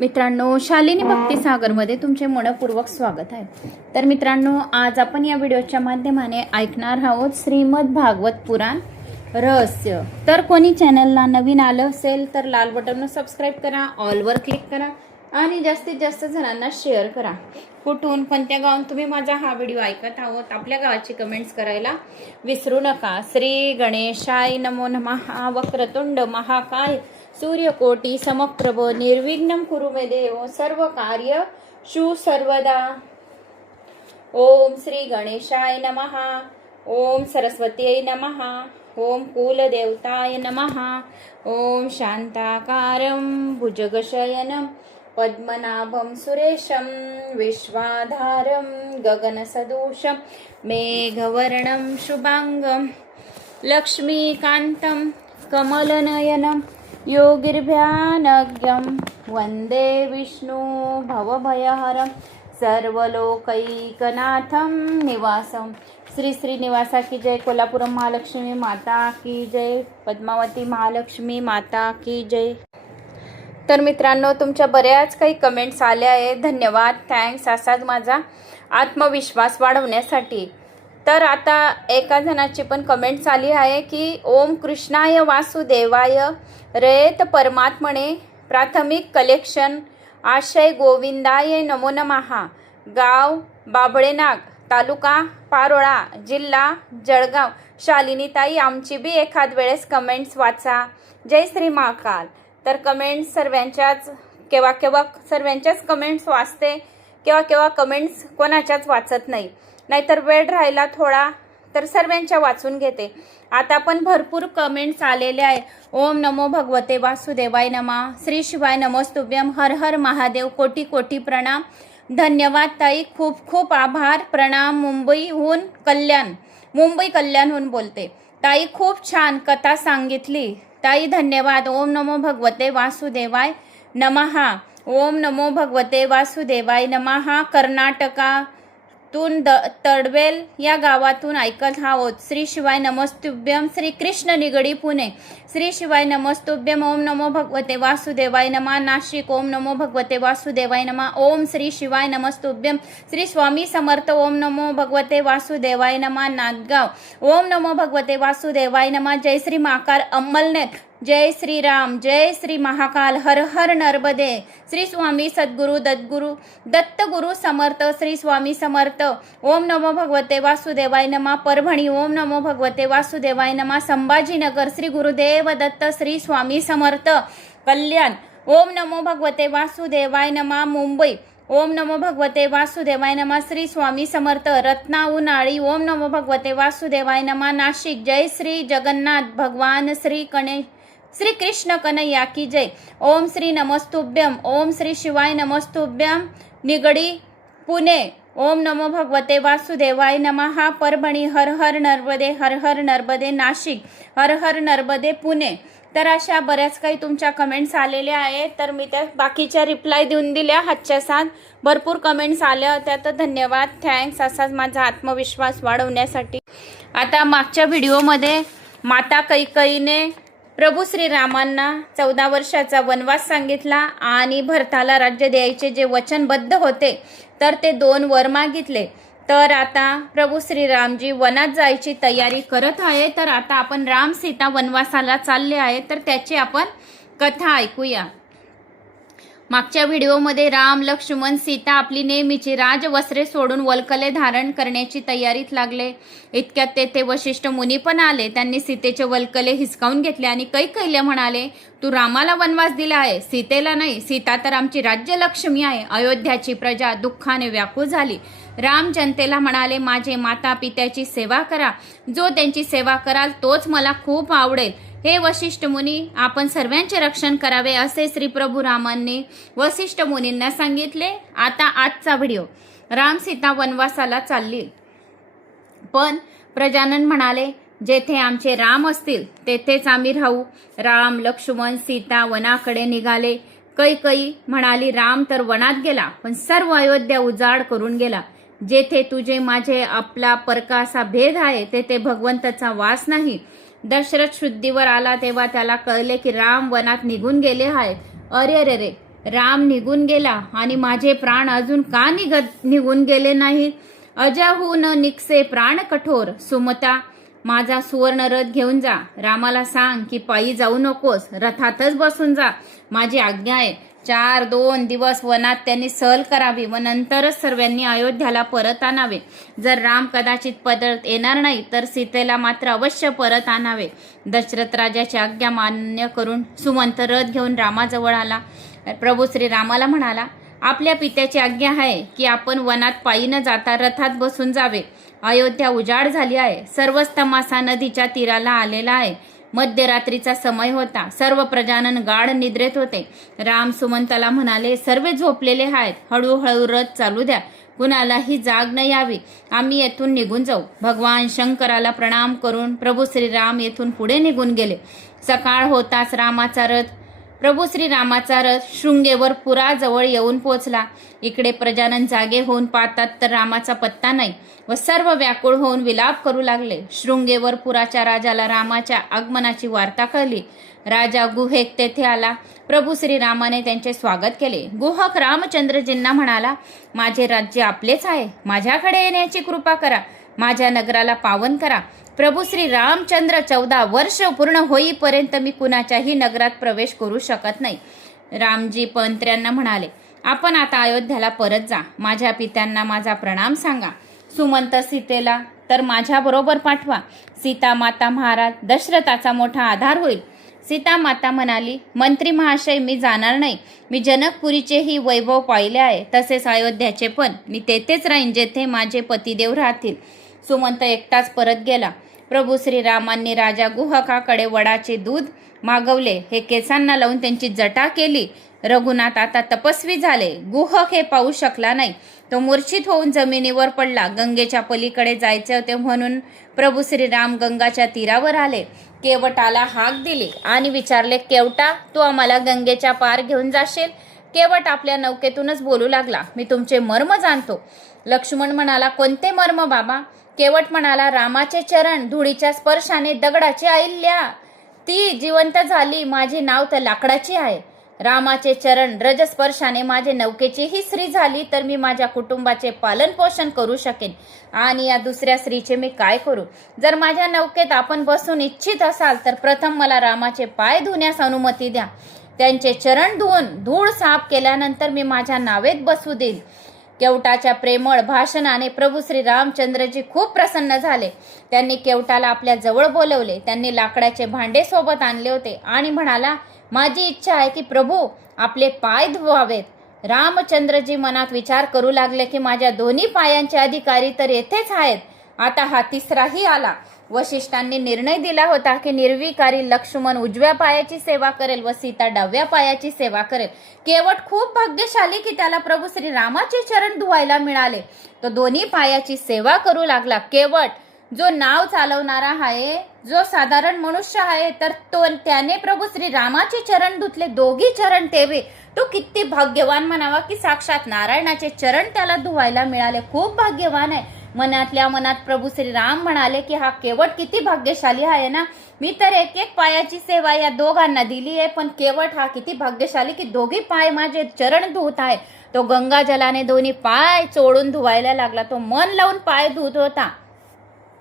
मित्रांनो, शालिनी भक्तिसागरमध्ये तुमचे मनपूर्वक स्वागत आहे। तर मित्रांनो, आज आपण या व्हिडिओच्या माध्यमाने ऐकणार आहोत श्रीमद भागवत पुराण रहस्य। तर कोणी चॅनलला नवीन आलं असेल तर लाल बटनवर सबस्क्राइब करा, ऑलवर क्लिक करा आणि जास्तीत जास्त जणांना शेअर करा। कुठून कोणत्या गावात तुम्ही माझा हा व्हिडिओ ऐकत आहोत आपल्या गावाची कमेंट्स करायला विसरू नका। श्री गणेशाय नमो नमः। वक्रतुंड महाकाय सूर्यकोटि समप्रभ निर्विघ्नं कुरु मे देव सर्व कार्य शु सर्वदा। ओम श्री गणेशाय नमः। ओम सरस्वत्यै नमः। ओम कुलदेवताय नमः। ओम शांताकारं भुजगशयनं पद्मनाभं सुरेशं विश्वाधारं गगनसदृशं मेघवर्णं शुभांगं लक्ष्मीकान्तं कमलनयनं योगिर्भ्यानज्ञं वन्दे विष्णु भवभयहरं सर्वलोकैकनाथं निवासं। श्री श्री निवासा की जय। कोल्हापुरम महालक्ष्मी माता की जय। पद्मावती महालक्ष्मी माता की जय। तर मित्रांनो, तुमच्या बऱ्याच काही कमेंट्स आल्या आहेत, धन्यवाद, थँक्स। असाच माझा आत्मविश्वास वाढवण्यासाठी। तर आता एका जणाची पण कमेंट्स आली आहे की ओम कृष्णाय वासुदेवाय रयत परमात्मने प्राथमिक कलेक्शन आशय गोविंदाय नमो नमः। गाव बाभळेनाग, तालुका पारोळा, जिल्हा जळगाव। शालिनीताई, आमची बी एखाद वेळेस कमेंट्स वाचा। जय श्री महाकाल। तर कमेंट्स सर्वांच्याच केव्हा सर्वांच्याच कमेंट्स वाचते, केव्हा कमेंट्स कोणाच्याच वाचत नाही, नाहीतर वेळ राहिला थोडा तर सर्वांच्या वाचून घेते। आता पण भरपूर कमेंट्स आलेले आहे। ओम नमो भगवते वासुदेवाय नमः। श्री शिवाय नमस्तुभ्यम। हर हर महादेव। कोटी कोटी प्रणाम। धन्यवाद ताई, खूप खूप आभार। प्रणाम। मुंबई कल्याणहून बोलते ताई। खूप छान कथा सांगितली ताई, धन्यवाद। ओम नमो भगवते वासुदेवाय नमः। ओम नमो भगवते वासुदेवाय नमः। कर्नाटकातून तडवेल या गावातून ऐकत आहोत। श्री शिवाय नमस्तुभ्यम। श्री कृष्ण निगडी पुणे। श्री शिवाय नमस्तुभ्यम। ओम नमो भगवते वासुदेवाय नमः। नाशिक। ओम नमो भगवते वासुदेवाय नमः। ओम श्री शिवाय नमस्तुभ्यम। श्री स्वामी समर्थ। ओम नमो भगवते वासुदेवाय नमः। नांदगाव। ओम नमो भगवते वासुदेवाय नमः। जय श्री महाकाल। अंमलनेर। जय श्री राम। जय श्री महाकाल। हर हर नर्मदे। श्री स्वामी सद्गुरु दत्तगुरु समर्थ। श्री स्वामी समर्थ। ओम नमो भगवते वासुदेवाय नमः। परभणी। ओम नमो भगवते वासुदेवाय नमः। संभाजीनगर। श्री गुरुदेव दत्त। श्री स्वामी समर्थ। कल्याण। ओम नमो भगवते वासुदेवाय नमः। मुंबई। ओम नमो भगवते वासुदेवाय नमः। श्री स्वामी समर्थ। रत्नाउनाळी। ओम नमो भगवते वासुदेवाय नमः। नाशिक। जय श्री जगन्नाथ भगवान श्री कृष्ण कन्हैया की जय। ओम श्री नमस्तुभ्यम। ओम श्री शिवाय नमस्तुभ्यम। निगडी पुणे। ओम नमो भगवते वासुदेवाय नमः। परभणी। हर हर नर्मदे। हर हर नर्मदे। नाशिक। हर हर नर्मदे पुणे। तर अशा बऱ्याच काही तुमच्या कमेंट्स आलेल्या आहेत, तर मी त्या बाकीच्या रिप्लाय देऊन दिल्या। हातच्या साथ भरपूर कमेंट्स आल्या होत्या, तर धन्यवाद, थँक्स। असाच माझा आत्मविश्वास वाढवण्यासाठी। आता मागच्या व्हिडिओमध्ये माता कैकेयीने प्रभू श्रीरामांना 14 वर्षाचा वनवास सांगितला आणि भरताला राज्य द्यायचे जे वचनबद्ध होते, तर ते 2 वर मागितले। तर आता प्रभू श्रीरामजी वनात जायची तयारी करत आहे। तर आता आपण राम सीता वनवासाला चालले आहे, तर त्याची आपण कथा ऐकूया। मागच्या व्हिडिओमध्ये राम, लक्ष्मण, सीता आपली नेहमीची राजवस्त्रे सोडून वल्कले धारण करण्याची तयारीत लागले। इतक्यात तेथे वशिष्ठ मुनी पण आले। त्यांनी सीतेचे वल्कले हिसकावून घेतले आणि कैकेयीला म्हणाले, तू रामाला वनवास दिला आहे, सीतेला नाही। सीता तर आमची राज्यलक्ष्मी आहे। अयोध्याची प्रजा दुःखाने व्याकुळ झाली। राम जनतेला म्हणाले, माझे माता पित्याची सेवा करा, जो त्यांची सेवा कराल तोच मला खूप आवडेल। हे वशिष्ठ मुनी, आपण सर्वांचे रक्षण करावे असे श्री प्रभू रामांनी वशिष्ठ मुनींना सांगितले। आता आजचा व्हिडिओ। राम सीता वनवासाला चालली, पण प्रजानन म्हणाले, जेथे आमचे राम असतील तेथेच आम्ही राहू। राम, लक्ष्मण, सीता वनाकडे निघाले। कैकेयी म्हणाली, राम तर वनात गेला, पण सर्व अयोध्या उजाड करून गेला। जेथे तुझे माझे आपला परका असा भेद आहे, तेथे भगवंताचा वास नाही। दशरथ शुद्धीवर आला तेव्हा त्याला कळले की राम वनात निघून गेले आहेत। अरे रे रे, राम निघून गेला आणि माझे प्राण अजून का निघून गेले नाही? अजाहून निकसे प्राण कठोर. सुमता, माझा सुवर्ण रथ घेऊन जा. रामाला सांग की पायी जाऊ नकोस, रथातच बसून जा. माझी आज्ञा आहे. 4-2 दिवस वनात त्यांनी सहल करावी व नंतरच सर्वांनी अयोध्याला परत आणावे. जर राम कदाचित परत येणार नाही तर सीतेला मात्र अवश्य परत आणावे. दशरथ राजाची आज्ञा मान्य करून सुमंत रथ घेऊन रामाजवळ आला. प्रभू श्रीरामाला म्हणाला, आपल्या पित्याची आज्ञा आहे की आपण वनात पायी न जाता रथात बसून जावे. अयोध्या उजाड झाली आहे. सर्वच तमासा नदीच्या तीराला आलेला आहे. मध्यरात्रीचा समय होता. सर्व प्रजानन गाढ निद्रेत होते. राम सुमंताला म्हणाले, सर्व झोपलेले आहेत. हळूहळू रथ चालू द्या. कुणालाही जाग न यावी. आम्ही येथून निघून जाऊ. भगवान शंकराला प्रणाम करून प्रभू श्रीराम येथून पुढे निघून गेले. सकाळ होताच प्रभू श्रीरामाचा रथ शृंगेवर पुराजवळ येऊन पोचला. इकडे प्रजानन जागे होऊन पाहतात तर रामाचा पत्ता नाही व सर्व व्याकुळ होऊन विलाप करू लागले. शृंगेवर पुराच्या राजाला रामाच्या आगमनाची वार्ता कळली. राजा गुहेक तेथे आला. प्रभू श्रीरामाने त्यांचे स्वागत केले. गुहक रामचंद्रजींना म्हणाला, माझे राज्य आपलेच आहे. माझ्याकडे येण्याची कृपा करा. माझ्या नगराला पावन करा. प्रभू श्री रामचंद्र 14 वर्ष पूर्ण होईपर्यंत मी कुणाच्याही नगरात प्रवेश करू शकत नाही. रामजी मंत्र्यांना म्हणाले, आपण आता अयोध्याला परत जा. माझ्या पित्यांना माझा प्रणाम सांगा. सुमंत सीतेला तर माझ्या बरोबर पाठवा. सीता माता महाराज दशरथाचा मोठा आधार होईल. सीता माता म्हणाली, मंत्री महाशय, मी जाणार नाही. मी जनकपुरीचेही वैभव पाहिले आहे, तसेच अयोध्याचे पण. मी तेथेच राहीन जेथे माझे पतिदेव राहतील. सुमंत एकटाच परत गेला. प्रभू श्रीरामांनी राजा गुहकाकडे वडाचे दूध मागवले. हे केसांना लावून त्यांची जटा केली. रघुनाथ आता तपस्वी झाले. गुहक हे पाहू शकला नाही. तो मूर्छित होऊन जमिनीवर पडला. गंगेच्या पलीकडे जायचे होते म्हणून प्रभू श्रीराम गंगाच्या तीरावर आले. केवटाला हाक दिली आणि विचारले, केवटा, तू आम्हाला गंगेच्या पार घेऊन जाशील? केवट आपल्या नौकेतूनच बोलू लागला, मी तुमचे मर्म जाणतो. लक्ष्मण म्हणाला, कोणते मर्म बाबा? केवट म्हणाला, रामाचे चरण धुळीच्या स्पर्शाने दगडाची अहिल्या ती जिवंत झाली. माझे नाव तर लाकडाची आहे. रामाचे चरण रजस्पर्शाने माझे नौकेचीही स्त्री झाली तर मी माझ्या कुटुंबाचे पालन पोषण करू शकेन. आणि या दुसऱ्या स्त्रीचे मी काय करू? जर माझ्या नौकेत आपण बसून इच्छित असाल तर प्रथम मला रामाचे पाय धुण्यास अनुमती द्या. त्यांचे चरण धुवून धूळ साफ केल्यानंतर मी माझ्या नावेत बसू देईल. केवटाच्या प्रेमळ भाषणाने प्रभू श्री रामचंद्रजी खूप प्रसन्न झाले. त्यांनी केवटाला आपल्या जवळ बोलवले. त्यांनी लाकडाचे भांडे सोबत आणले होते आणि म्हणाला, माझी इच्छा आहे की प्रभू आपले पाय धुवावेत. रामचंद्रजी मनात विचार करू लागले की माझ्या दोन्ही पायांचे अधिकारी तर येथेच आहेत. आता हा तिसराही आला. वशिष्ठांनी निर्णय दिला होता की निर्विकारी लक्ष्मण उजव्या पायाची सेवा करेल व सीता डाव्या पायाची सेवा करेल. केवट खूप भाग्यशाली की त्याला प्रभू श्री रामाचे चरण धुवायला मिळाले. तो दोन्ही पायाची सेवा करू लागला. केवट जो नाव चालवणारा आहे, जो साधारण मनुष्य आहे, तर त्याने प्रभू श्री रामाचे चरण धुतले, दोघी चरण तेवे. तो किती भाग्यवान म्हणावा की साक्षात नारायणाचे चरण त्याला धुवायला मिळाले. खूप भाग्यवान आहे. मनातल्या मनात प्रभू श्रीराम म्हणाले की हा केवट किती भाग्यशाली आहे ना. मी तर एक एक पायाची सेवा या दोघांना दिली आहे, पण केवट हा किती भाग्यशाली की दोघी पाय माझे चरण धुवत आहे. तो गंगा जलाने दोन्ही पाय चोळून धुवायला लागला. तो मन लावून पाय धुत होता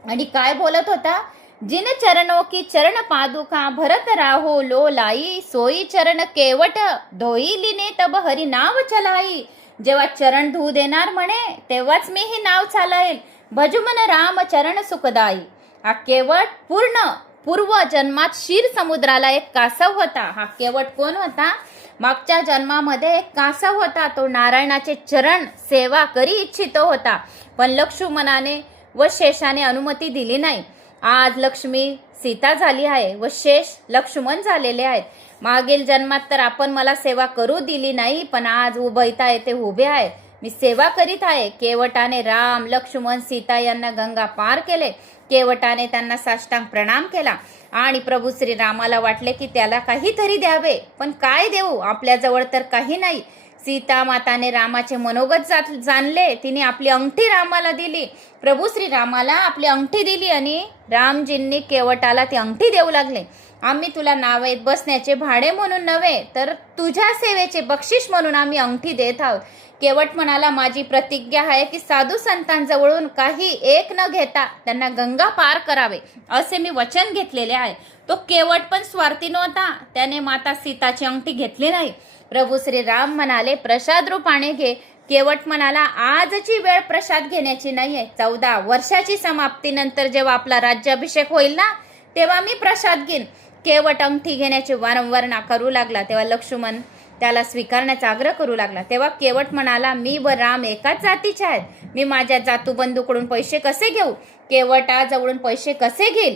आणि काय बोलत होता, जिन चरणों की चरण पादुका भरत राहो लो लाई, सोई चरण केवट धोई लिने तब हरी नाव चलाई. जेव्हा चरण धुवू देणार म्हणे तेव्हाच मी ही नाव चालवेल. भजुमन राम चरण सुखदाई. हा केवट पूर्व जन्मात क्षीर समुद्राला एक कासव होता. हा केवट कोण होता? मागच्या जन्मामध्ये एक कासव होता. तो नारायणाचे चरण सेवा करी इच्छितो होता, पण लक्ष्मणाने व शेषाने अनुमती दिली नाही. आज लक्ष्मी सीता झाली आहे व शेष लक्ष्मण झालेले आहेत. मागील जन्मात तर आपण मला सेवा करू दिली नाही, पण आज उभयता येथे उभे आहेत. मी सेवा करीत आहे. केवटाने राम, लक्ष्मण, सीता यांना गंगा पार केले. केवटाने त्यांना साष्टांग प्रणाम केला आणि प्रभू श्री रामाला वाटले की त्याला काहीतरी द्यावे, पण काय देऊ? आपल्याजवळ तर काही नाही. सीता माताने रामाचे मनोगत जाणले. तिने आपली अंगठी रामाला दिली. प्रभू श्री रामाला आपली अंगठी दिली आणि रामजींनी केवटाला ती अंगठी देऊ लागले. आम्ही तुला नावेत बसण्याचे भाडे म्हणून नव्हे तर तुझ्या सेवेचे बक्षीस म्हणून आम्ही अंगठी देत आहोत. केवट म्हणाला, माझी प्रतिज्ञा आहे की साधू संतांजवळून काही एक न घेता त्यांना गंगा पार करावे असे मी वचन घेतलेले आहे. तो केवट पण स्वार्थी नव्हता. त्याने माता सीताची अंगठी घेतली नाही. प्रभू श्री राम म्हणाले, प्रसाद रूपाने घे. केवट म्हणाला, आजची वेळ प्रसाद घेण्याची नाहीये. 14 वर्षाची समाप्तीनंतर जेव्हा आपला राज्याभिषेक होईल ना तेव्हा मी प्रसाद घेईन. केवट अंगठी घेण्याचे वारंवार नाकारू लागला. तेव्हा लक्ष्मण त्याला स्वीकारण्याचा आग्रह करू लागला. तेव्हा केवट म्हणाला, मी व राम एकाच जातीचे आहेत. मी माझ्या जातूबंधूकडून पैसे कसे घेऊ? केवटाजवळून पैसे कसे घेईल?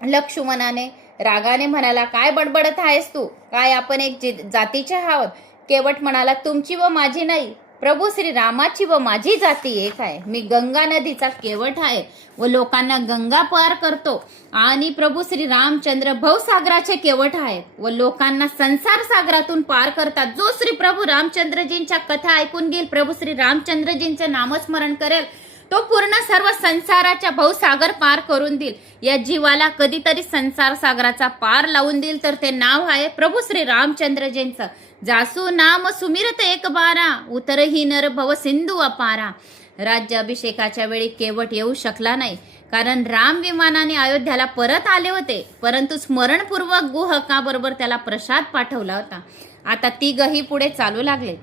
लक्ष्मणाने रागाने म्हणाला, काय बडबडत आहेस तू? काय आपण एक जातीचे आहोत? केवट म्हणाला, तुमची व माझी नाही, प्रभू श्री रामाची व माझी जाती एक आहे. मी गंगा नदीचा केवट आहे व लोकांना गंगा पार करतो. आणि प्रभू श्री रामचंद्र भवसागराचे केवट आहेत व लोकांना संसार सागरातून पार करतात. जो श्री प्रभू रामचंद्रजींच्या कथा ऐकून घेईल, प्रभू श्री रामचंद्रजींचे नामस्मरण करेल, तो पूर्ण सर्व संसाराच्या भवसागर पार करून देईल. या जीवाला कधीतरी संसार सागराचा पार लावून देईल तर ते नाव आहे प्रभू श्री रामचंद्रजींचं. जासू नाम सुमिरत एक बारा, उतरही नर भव सिंधू अपारा. राज्याभिषेकाच्या वेळी केवट येऊ शकला नाही कारण राम विमानाने अयोध्याला परत आले होते, परंतु स्मरणपूर्वक गुहकाबरोबर त्याला प्रसाद पाठवला होता. आता तिघही पुढे चालू लागले.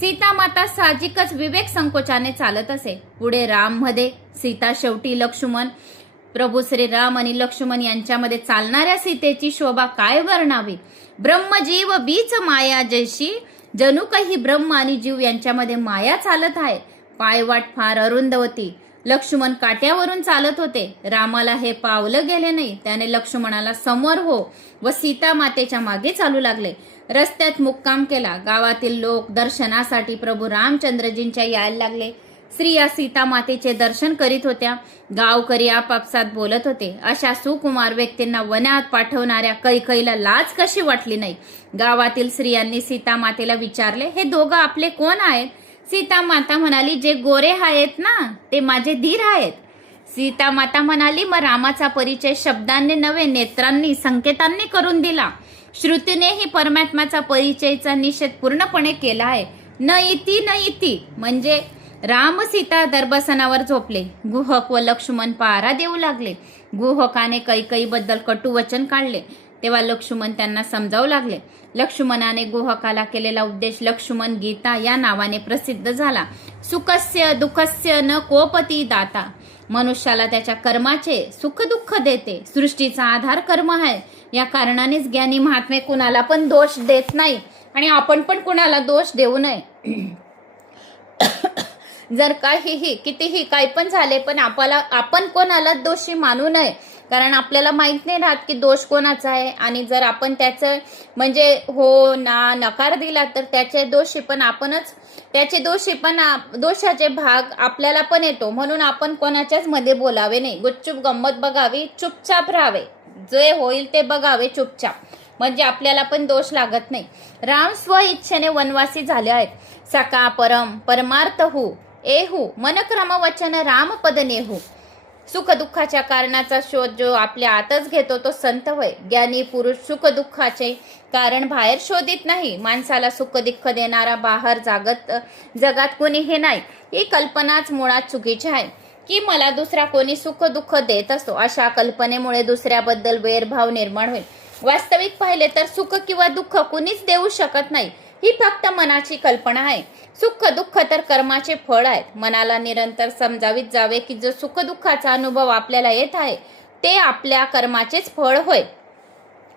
सीता माता साहजिकच विवेक संकोचाने चालत असे. पुढे राम मध्ये, सीता शेवटी लक्ष्मण. प्रभू श्री राम आणि लक्ष्मण यांच्यामध्ये चालणाऱ्या सीतेची शोभा काय वर्णावी? ब्रह्मजीव बीच माया जैशी, जणू काही ब्रह्म आणि जीव यांच्यामध्ये माया चालत आहे. पायवाट फार अरुंद होती. लक्ष्मण काट्यावरून चालत होते. रामाला हे पावलं गेले नाही. त्याने लक्ष्मणाला समोर हो व सीता मातेच्या मागे चालू लागले. रस्त्यात मुक्काम केला. गावातील लोक दर्शनासाठी प्रभू रामचंद्रजींच्या यायला लागले. स्त्रिया सीता मातेचे दर्शन करीत होत्या. गावकरी आपापसात बोलत होते. अशा सुकुमार व्यक्तींना वनात पाठवणाऱ्या कैकईला लाज कशी वाटली नाही. गावातील स्त्रियांनी सीता मातेला विचारले, हे दोघं आपले कोण आहेत? सीता माता म्हणाली, जे गोरे आहेत ना ते माझे धीर आहेत. सीता माता म्हणाली, मग रामाचा परिचय शब्दांनी नव्हे नेत्रांनी संकेतांनी करून दिला. श्रुतीनेही परमात्म्याचा परिचयचा निषेध पूर्णपणे केला आहे. न इति म्हणजे राम सीता दर्भसनावर झोपले. गुहक व लक्ष्मण पहारा देऊ लागले. गुहकाने कैकईबद्दल कटुवचन काढले. तेव्हा लक्ष्मण त्यांना समजावू लागले. लक्ष्मणाने गुहकाला केलेला उपदेश लक्ष्मण गीता या नावाने प्रसिद्ध झाला. सुखस्य दुःखस्य न कोपती दाता. मनुष्याला त्याच्या कर्माचे सुख दुःख देते. सृष्टीचा आधार कर्म आहे. या कारणानेच ज्ञानी महात्मे कुणाला पण दोष देत नाही आणि आपण पण कुणाला दोष देऊ नये. जर काहीही कितीही काय पण झाले पण आपण कोणाला दोषी मानू नये, कारण आपल्याला माहित नाही राहत की दोष कोणाचा आहे. आणि जर आपण त्याचं म्हणजे हो ना नकार दिला तर त्याचे दोषी पण आपणच. त्याचे दोषाचे भाग आपल्याला पण येतो. म्हणून आपण कोणाच्याच मध्ये बोलावे नाही. गुपचूप गंमत बघावी, चुपचाप राहावे. जे होईल ते बघावे चुपचाप, म्हणजे आपल्याला पण दोष लागत नाही. राम स्व इच्छेने वनवासी झाले आहेत. सका परम परमार्थ हु एहू मनक्रम वचन रामपद नेहू. सुख दुःखाच्या कारणाचा शोध जो आपल्या आतच घेतो तो संत होय. ज्ञानी पुरुष सुख दुःखाचे कारण बाहेर शोधित नाही. माणसाला सुख दुःख देणारा बाहेर जगात कोणीही नाही. ही कल्पनाच मुळात चुकीची आहे की मला दुसरा कोणी सुख दुःख देत असतो. अशा कल्पनेमुळे दुसऱ्याबद्दल वैरभाव निर्माण होईल. वास्तविक पाहिले तर सुख किंवा दुःख कुणीच देऊ शकत नाही. ही फक्त मनाची कल्पना आहे. सुख दुःख तर कर्माचे फळ आहेत. मनाला निरंतर समजावीत जावे की जो सुख दुःखाचा अनुभव आपल्याला येत आहे ते आपल्या कर्माचेच फळ होय.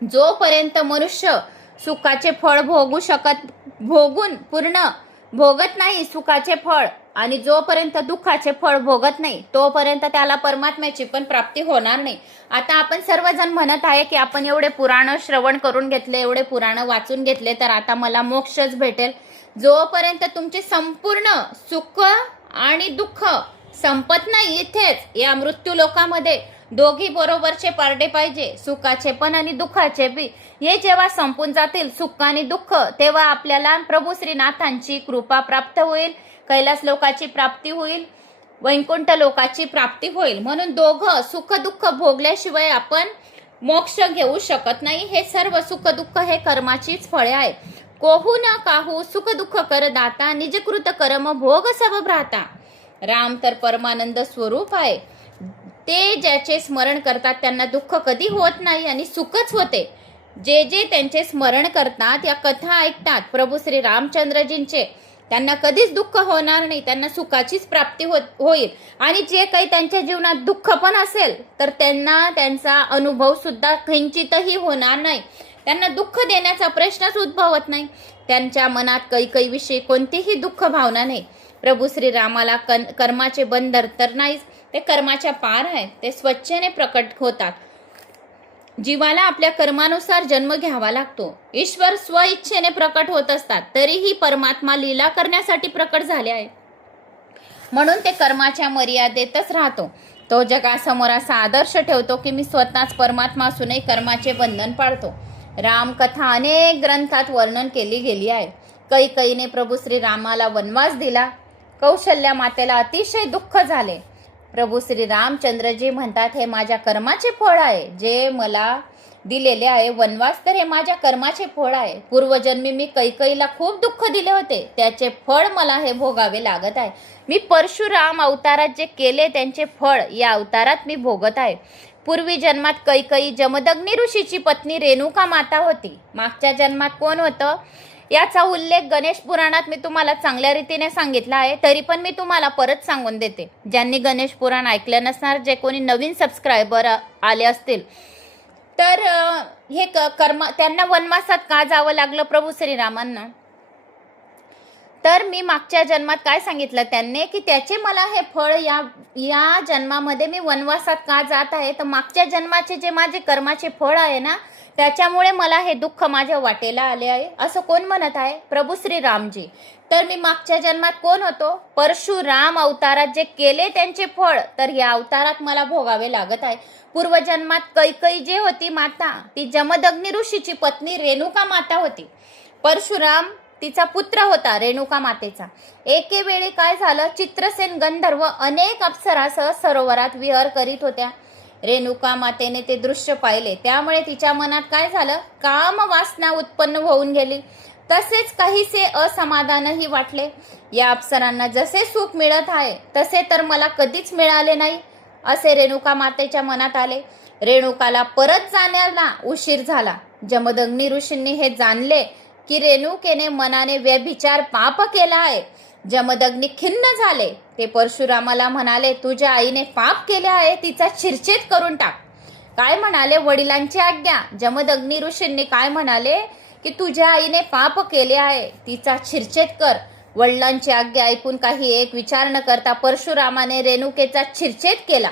जोपर्यंत मनुष्य सुखाचे फळ भोगून पूर्ण भोगत नाही सुखाचे फळ, आणि जोपर्यंत दुःखाचे फळ भोगत नाही तोपर्यंत त्याला परमात्म्याची पण प्राप्ती होणार नाही. आता आपण सर्वजण म्हणत आहे की आपण एवढे पुराण श्रवण करून घेतले, एवढे पुराण वाचून घेतले तर आता मला मोक्षच भेटेल. जोपर्यंत तुमचे संपूर्ण सुख आणि दुःख संपत नाही इथेच या मृत्यू लोकामध्ये, दोघी बरोबरचे पारडे पाहिजे, सुखाचे पण आणि दुःखाचे बी. हे जेव्हा संपून जातील सुख आणि दुःख, तेव्हा आपल्याला प्रभू श्रीनाथांची कृपा प्राप्त होईल, कैलास लोकाची प्राप्ती होईल, वैकुंठ लोकाची प्राप्ती होईल. म्हणून दोघं सुख दुःख भोगल्याशिवाय आपण मोक्ष घेऊ शकत नाही. हे सर्व सुख दुःख हे कर्माचीच फळे आहे. कोहू न काहू सुख दुःख कर दाता, निजकृत कर्म भोग सब भ्राता. राम तर परमानंद स्वरूप आहे. ते ज्याचे स्मरण करतात त्यांना दुःख कधी होत नाही आणि सुखच होते. जे जे त्यांचे स्मरण करतात, या कथा ऐकतात प्रभू श्री रामचंद्रजींचे, त्यांना कधीच दुःख होणार नाही, त्यांना सुखाचीच प्राप्ती होईल. आणि जे काही त्यांच्या जीवनात दुःख पण असेल तर त्यांना त्यांचा अनुभव सुद्धा किंचितही होणार नाही. त्यांना दुःख देण्याचा प्रश्नच उद्भवत नाही. त्यांच्या मनात काही विषयी कोणतीही दुःख भावना नाही. प्रभू श्री रामाला कर्माचे बंधन तर नाहीच, ते कर्माच्या पार आहेत, ते स्वच्छेने प्रकट होतात. जीवाला आपल्या कर्मानुसार जन्म घ्यावा लागतो. ईश्वर स्वइच्छेने प्रकट होत असतात, तरीही परमात्मा लीला करण्यासाठी प्रकट झाले आहे, म्हणून ते कर्माच्या मर्यादेतच राहतो. तो जगासमोर असा आदर्श ठेवतो की मी स्वतःच परमात्मा असूनही कर्माचे बंधन पाळतो. रामकथा अनेक ग्रंथात वर्णन केली गेली आहे. कैकेयीने प्रभू श्री रामाला वनवास दिला. कौशल्या मातेला अतिशय दुःख झाले. प्रभू श्री रामचंद्रजी म्हणतात, हे माझ्या कर्माचे फळ आहे, जे मला दिलेले आहे वनवास, तर हे माझ्या कर्माचे फळ आहे. पूर्वजन्मी मी कैकेयीला खूप दुःख दिले होते, त्याचे फळ मला हे भोगावे लागत आहे. मी परशुराम अवतारात जे केले त्यांचे फळ या अवतारात मी भोगत आहे. पूर्वी जन्मात कैकेयी जमदग्नी ऋषीची पत्नी रेणुका माता होती. मागच्या जन्मात कोण होतं याचा उल्लेख गणेश पुराणात मी तुम्हाला चांगल्या रीतीने सांगितला आहे, तरी पण मी तुम्हाला परत सांगून देते. ज्यांनी गणेश पुराण ऐकलं नसणार, जे कोणी नवीन सबस्क्रायबर आले असतील, तर हे त्यांना वनवासात का जावं लागलं प्रभू श्रीरामांना, तर मी मागच्या जन्मात काय सांगितलं त्यांनी की त्याचे मला हे फळ या जन्मामध्ये मी वनवासात का जात आहे, तर मागच्या जन्माचे जे माझे कर्माचे फळ आहे ना, त्याच्यामुळे मला हे दुःख माझ्या वाटेला आले आहे, असं कोण म्हणत आहे, प्रभू श्री रामजी. तर मी मागच्या जन्मात कोण होतो, परशुराम अवतारात जे केले त्यांचे फळ, तर या अवतारात मला भोगावे लागत आहे. पूर्वजन्मात कैकेयी जे होती माता, ती जमदग्नी ऋषीची पत्नी रेणुका माता होती. परशुराम तिचा पुत्र होता रेणुका मातेचा. एके वेळी काय झालं, चित्रसेन गंधर्व अनेक अप्सरासह सरोवरात विहार करीत होत्या. रेणुका मातेने ते दृश्य पाहिले, त्यामुळे तिच्या मनात काय झालं, काम वासना उत्पन्न होऊन गेली. तसेच काहीसे असमाधानही वाटले. या अप्सरांना जसे सुख मिळत आहे तसे तर मला कधीच मिळाले नाही, असे रेणुका मातेच्या मनात आले. रेणुकाला परत जाण्याला उशीर झाला. जमदग्नी ऋषींनी हे जाणले की रेणुकेने मनाने व्यभिचार पाप केला आहे. जमदग्नी खिन्न झाले. ते परशुरामाला म्हणाले, तुझ्या आईने पाप केले आहे, तिचा शिरच्छेद करून टाक. काय म्हणाले, वडिलांची आज्ञा. जमदग्नी ऋषींनी काय म्हणाले की तुझ्या आईने पाप केले आहे, तिचा शिरच्छेद कर. वडिलांची आज्ञा ऐकून काही एक विचार न करता परशुरामाने रेणुकेचा शिरच्छेद केला.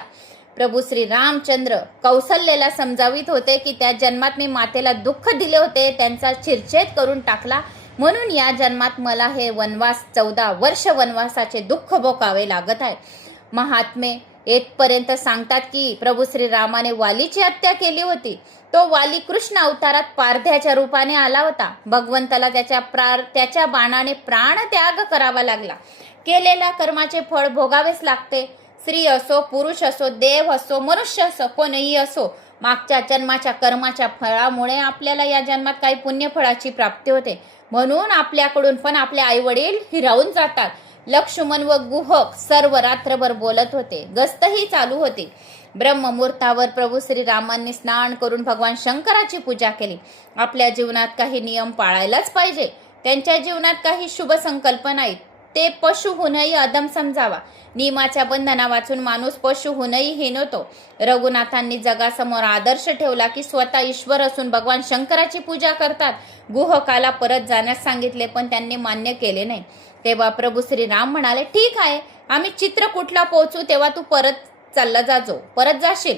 प्रभू श्री रामचंद्र कौसल्याला समजावित होते की त्या जन्मात मी मातेला दुःख दिले होते, त्यांचा शिरच्छेद करून टाकला, म्हणून या जन्मात मला हे वनवास 14 वर्ष वनवासाचे दुःख भोगावे लागत आहे. महात्मे येथपर्यंत सांगतात की प्रभू श्री रामाने वालीची हत्या केली होती. तो वाली कृष्ण अवतारात पारध्याच्या रूपाने आला होता. भगवंताला त्याच्या बाणाने प्राण त्याग करावा लागला. केलेल्या कर्माचे फळ भोगावेच लागते. स्त्री असो, पुरुष असो, देव असो, मनुष्य असो, कोणीही असो, मागच्या जन्माच्या कर्माच्या फळामुळे आपल्याला या जन्मात काही पुण्यफळाची प्राप्ती होते. म्हणून आपल्याकडून पण आपले आई वडील हिरावून जातात. लक्ष्मण व गुहक सर्व रात्रभर बोलत होते. गस्तही चालू होती. ब्रह्ममुहूर्तावर प्रभू श्री रामांनी स्नान करून भगवान शंकराची पूजा केली. आपल्या जीवनात काही नियम पाळायलाच पाहिजे. त्यांच्या जीवनात काही शुभ संकल्प नाहीत. ते पशुहूनही अधम समजावा. नियमाच्या बंधना वाचून माणूस पशुहूनही हीन होतो. रघुनाथांनी जगासमोर आदर्श ठेवला की स्वतः ईश्वर असून भगवान शंकराची पूजा करतात. गुहकाला परत जाण्यास सांगितले, पण त्यांनी मान्य केले नाही. तेव्हा प्रभू श्री राम म्हणाले, ठीक आहे, आम्ही चित्रकूटला पोहोचू तेव्हा तू परत जाशील.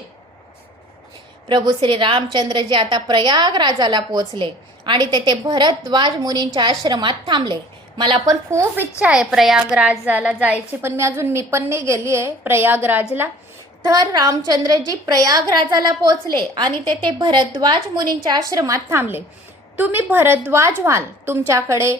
प्रभू श्री रामचंद्रजी आता प्रयागराजाला पोहोचले आणि तेथे भरद्वाज मुनींच्या आश्रमात थांबले. मला पण खूप इच्छा आहे प्रयागराजाला जायची, पण मी अजून पण नाही गेली आहे प्रयागराजला. तर रामचंद्रजी प्रयागराजाला पोहोचले आणि तेथे भरद्वाज मुनींच्या आश्रमात थांबले. तुम्ही भरद्वाज व्हाल, तुमच्याकडे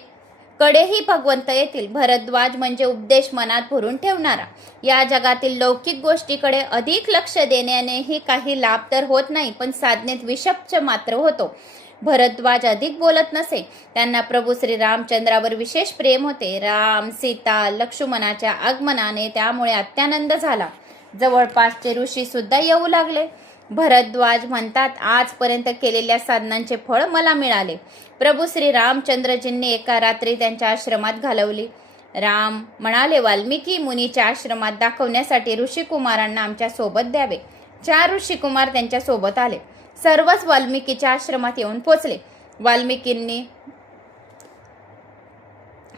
कडेही भगवंत येतील. भरद्वाज म्हणजे उपदेश मनात भरून ठेवणारा. या जगातील लौकिक गोष्टीकडे अधिक लक्ष देण्यानेही काही लाभ तर होत नाही, पण साधनेत विषप्च मात्र होतो. भरद्वाज अधिक बोलत नसे. त्यांना प्रभू श्री रामचंद्रावर विशेष प्रेम होते. राम, सीता, लक्ष्मणाच्या आगमनाने त्यामुळे अत्यानंद झाला. जवळपासचे ऋषी सुद्धा येऊ लागले. भरद्वाज म्हणतात, आजपर्यंत केलेल्या साधनांचे फळ मला मिळाले. प्रभू श्री रामचंद्रजींनी एका रात्री त्यांच्या आश्रमात घालवली. राम म्हणाले, वाल्मिकी मुनीच्या आश्रमात दाखवण्यासाठी ऋषिकुमारांना आमच्या सोबत द्यावे. 4 ऋषिकुमार त्यांच्या सोबत आले. सर्वच वाल्मिकीच्या आश्रमात येऊन पोचले. वाल्मिकींनी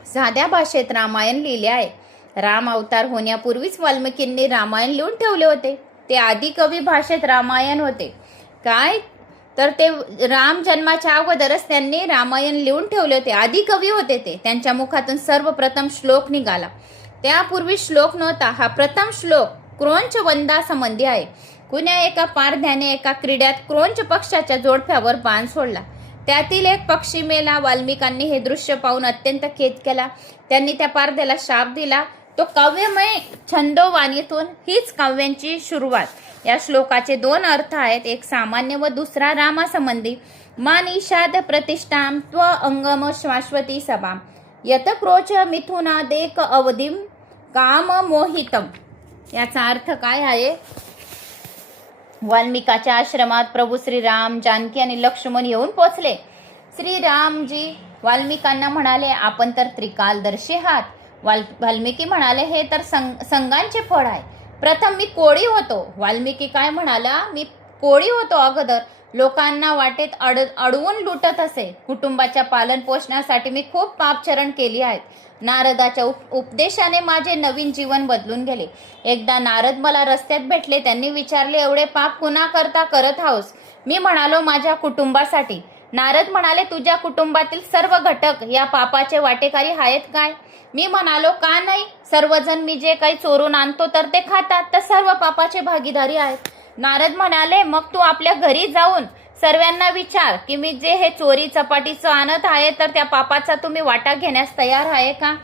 साध्या भाषेत रामायण लिहिले आहे. राम अवतार होण्यापूर्वीच वाल्मिकींनी रामायण लिहून ठेवले होते. ते आदिकवी भाषेत रामायण होते. काय तर ते राम जन्माच्या अगोदरच त्यांनी रामायण लिहून ठेवले होते. आदिकवी होते ते. त्यांच्या मुखातून सर्वप्रथम श्लोक निघाला. त्यापूर्वी श्लोक नव्हता. हा प्रथम श्लोक क्रोंच वंदा संबंधी आहे. कुण्या एका पारध्याने एका क्रीड्यात क्रोंच पक्षाच्या जोडप्यावर बाण सोडला. त्यातील एक पक्षी मेला. वाल्मिकांनी हे दृश्य पाहून अत्यंत खेद केला. त्यांनी त्या पारध्याला शाप दिला. तो काव्यमय छंदोवाणीतून हीच काव्यांची सुरुवात. या श्लोकाचे 2 अर्थ आहेत. एक सामान्य व दुसरा रामासंबंधी. मान ईशाद प्रतिष्ठाम त्व अंगम शाश्वती सभा यत क्रोच मिथुनादेक अवधिम काम मोहितम. याचा अर्थ काय आहे? वाल्मिकाच्या आश्रमात प्रभू श्रीराम, जानकी आणि लक्ष्मण येऊन पोचले. श्रीरामजी वाल्मिकांना म्हणाले, आपण तर त्रिकालदर्शी आहात. वाल्मिकी म्हणाले, हे तर संगांचे फळ आहे. प्रथम मी कोळी होतो. वाल्मिकी काय म्हणाला, मी कोळी होतो अगोदर. लोकांना वाटेत अडवून लुटत असे. कुटुंबाच्या पालन पोषणासाठी मी खूप पापचरण केली आहेत. नारदाच्या उपदेशाने माझे नवीन जीवन बदलून गेले. एकदा नारद मला रस्त्यात भेटले. त्यांनी विचारले, एवढे पाप कुणा करता करत आहोस? मी म्हणालो, माझ्या कुटुंबासाठी. नारद म्हणाले, तुझ्या कुटुंबातील सर्व घटक या पापाचे वाटेकारी आहेत काय? मी म्हणालो, का नाही? सर्वजण मी जे काही चोरून आणतो तर ते खातात, तर सर्व पापाचे भागीदारी आहेत. नारद म्हणाले, मग तू आपल्या घरी जाऊन सर्वांना विचार की मी जे हे चोरी चपाटीचं आणत आहे तर त्या पापाचा तुम्ही वाटा घेण्यास तयार आहे का?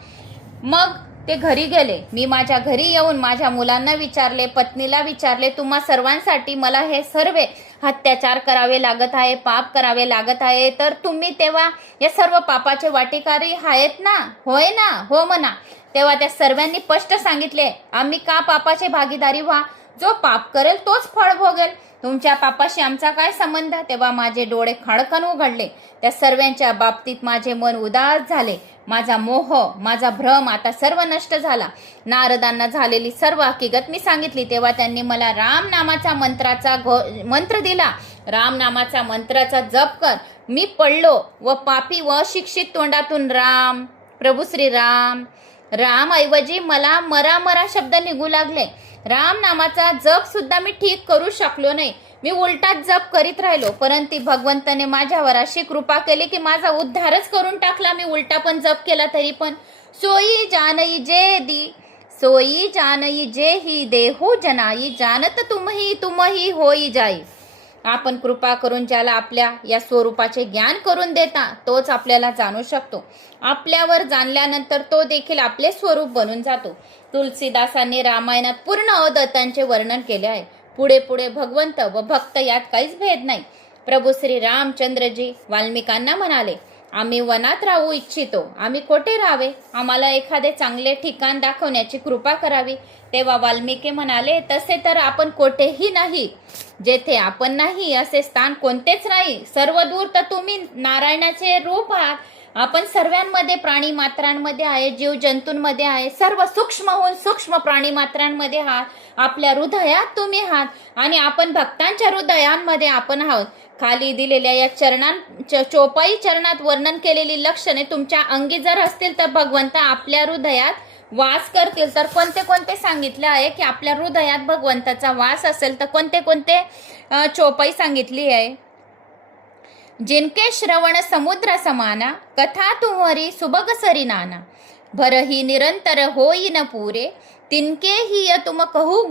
मग ते घरी गेले. मी माझ्या घरी येऊन माझ्या मुलांना विचारले, पत्नीला विचारले, तुम्हा सर्वांसाठी मला हे सर्व अत्याचार करावे लागत आहे, पाप करावे लागत आहे, तर तुम्ही तेव्हा या सर्व पापाचे वाटेकारी आहेत ना? होय ना? हो म्हणा. तेव्हा त्या सर्वांनी स्पष्ट सांगितले, आम्ही का पापाचे भागीदारी व्हा? जो पाप करेल तोच फळ भोगेल. तुमच्या पापाशी आमचा काय संबंध? तेव्हा माझे डोळे खडकन उघडले. त्या सर्वांच्या बाबतीत माझे मन उदास झाले. माझा मोह, माझा भ्रम आता सर्व नष्ट झाला. नारदांना झालेली सर्व हकीकत मी सांगितली. तेव्हा त्यांनी मला राम नामाचा मंत्र दिला. राम नामाचा मंत्राचा जप कर. मी पडलो व पापी व अशिक्षित तोंडातून राम, प्रभू श्री राम, राम ऐवजी मला मरा शब्द निघू लागले. राम नामाचा जप सुद्धा मी ठीक करू शकलो नाही. मी उलटाच जप करीत राहिलो. परंतु भगवंताने माझ्यावर अशी कृपा केली की माझा उद्धारच करून टाकला. मी उलटा पण जप केला तरी पण. सोई जानई जे ही देहू जनाई, जानत तुमही होई जाई. आपण कृपा करून ज्याला आपल्या या स्वरूपाचे ज्ञान करून देता तोच आपल्याला जाणू शकतो. आपल्यावर जाणल्यानंतर तो देखील आपले स्वरूप बनून जातो. तुलसीदासांनी रामायणात पूर्ण अवधूतांचे वर्णन केले आहे. पुढे पुढे भगवंत व भक्त यात काहीच भेद नाही. प्रभू श्री रामचंद्रजी वाल्मिकांना म्हणाले, आम्ही वनात राहू इच्छितो. आम्ही कोठे राहावे? आम्हाला एखादे चांगले ठिकाण दाखवण्याची कृपा करावी. तेव्हा वाल्मिकी म्हणाले, तसे तर आपण कोठेही नाही. जेथे आपण नाही असे स्थान कोणतेच नाही. सर्व दूर तर तुम्ही नारायणाचे रूप आहात. आपण सर्वांमध्ये, प्राणी मात्रांमध्ये आहे, जीव जंतूंमध्ये आहे. सर्व सूक्ष्महून सूक्ष्म प्राणी मात्रांमध्ये आहात. आपल्या हृदयात तुम्ही आहात आणि आपण भक्तांच्या हृदयांमध्ये आपण आहोत. खाली दिलेल्या या चोपाई चरणात वर्णन केलेली लक्षणे तुमच्या अंगी जर असतील तर भगवंत आपल्या हृदयात वास करतील. तर कोणते कोणते सांगितले आहे की आपल्या हृदयात भगवंताचा वास असेल? तर कोणते कोणते चोपाई सांगितली आहे? जिनके श्रवण समुद्र समाना, कथा तुमरी सुबग सरी नाना, भरही निरंतर होई न पुरे, तिनके ही तुम कहू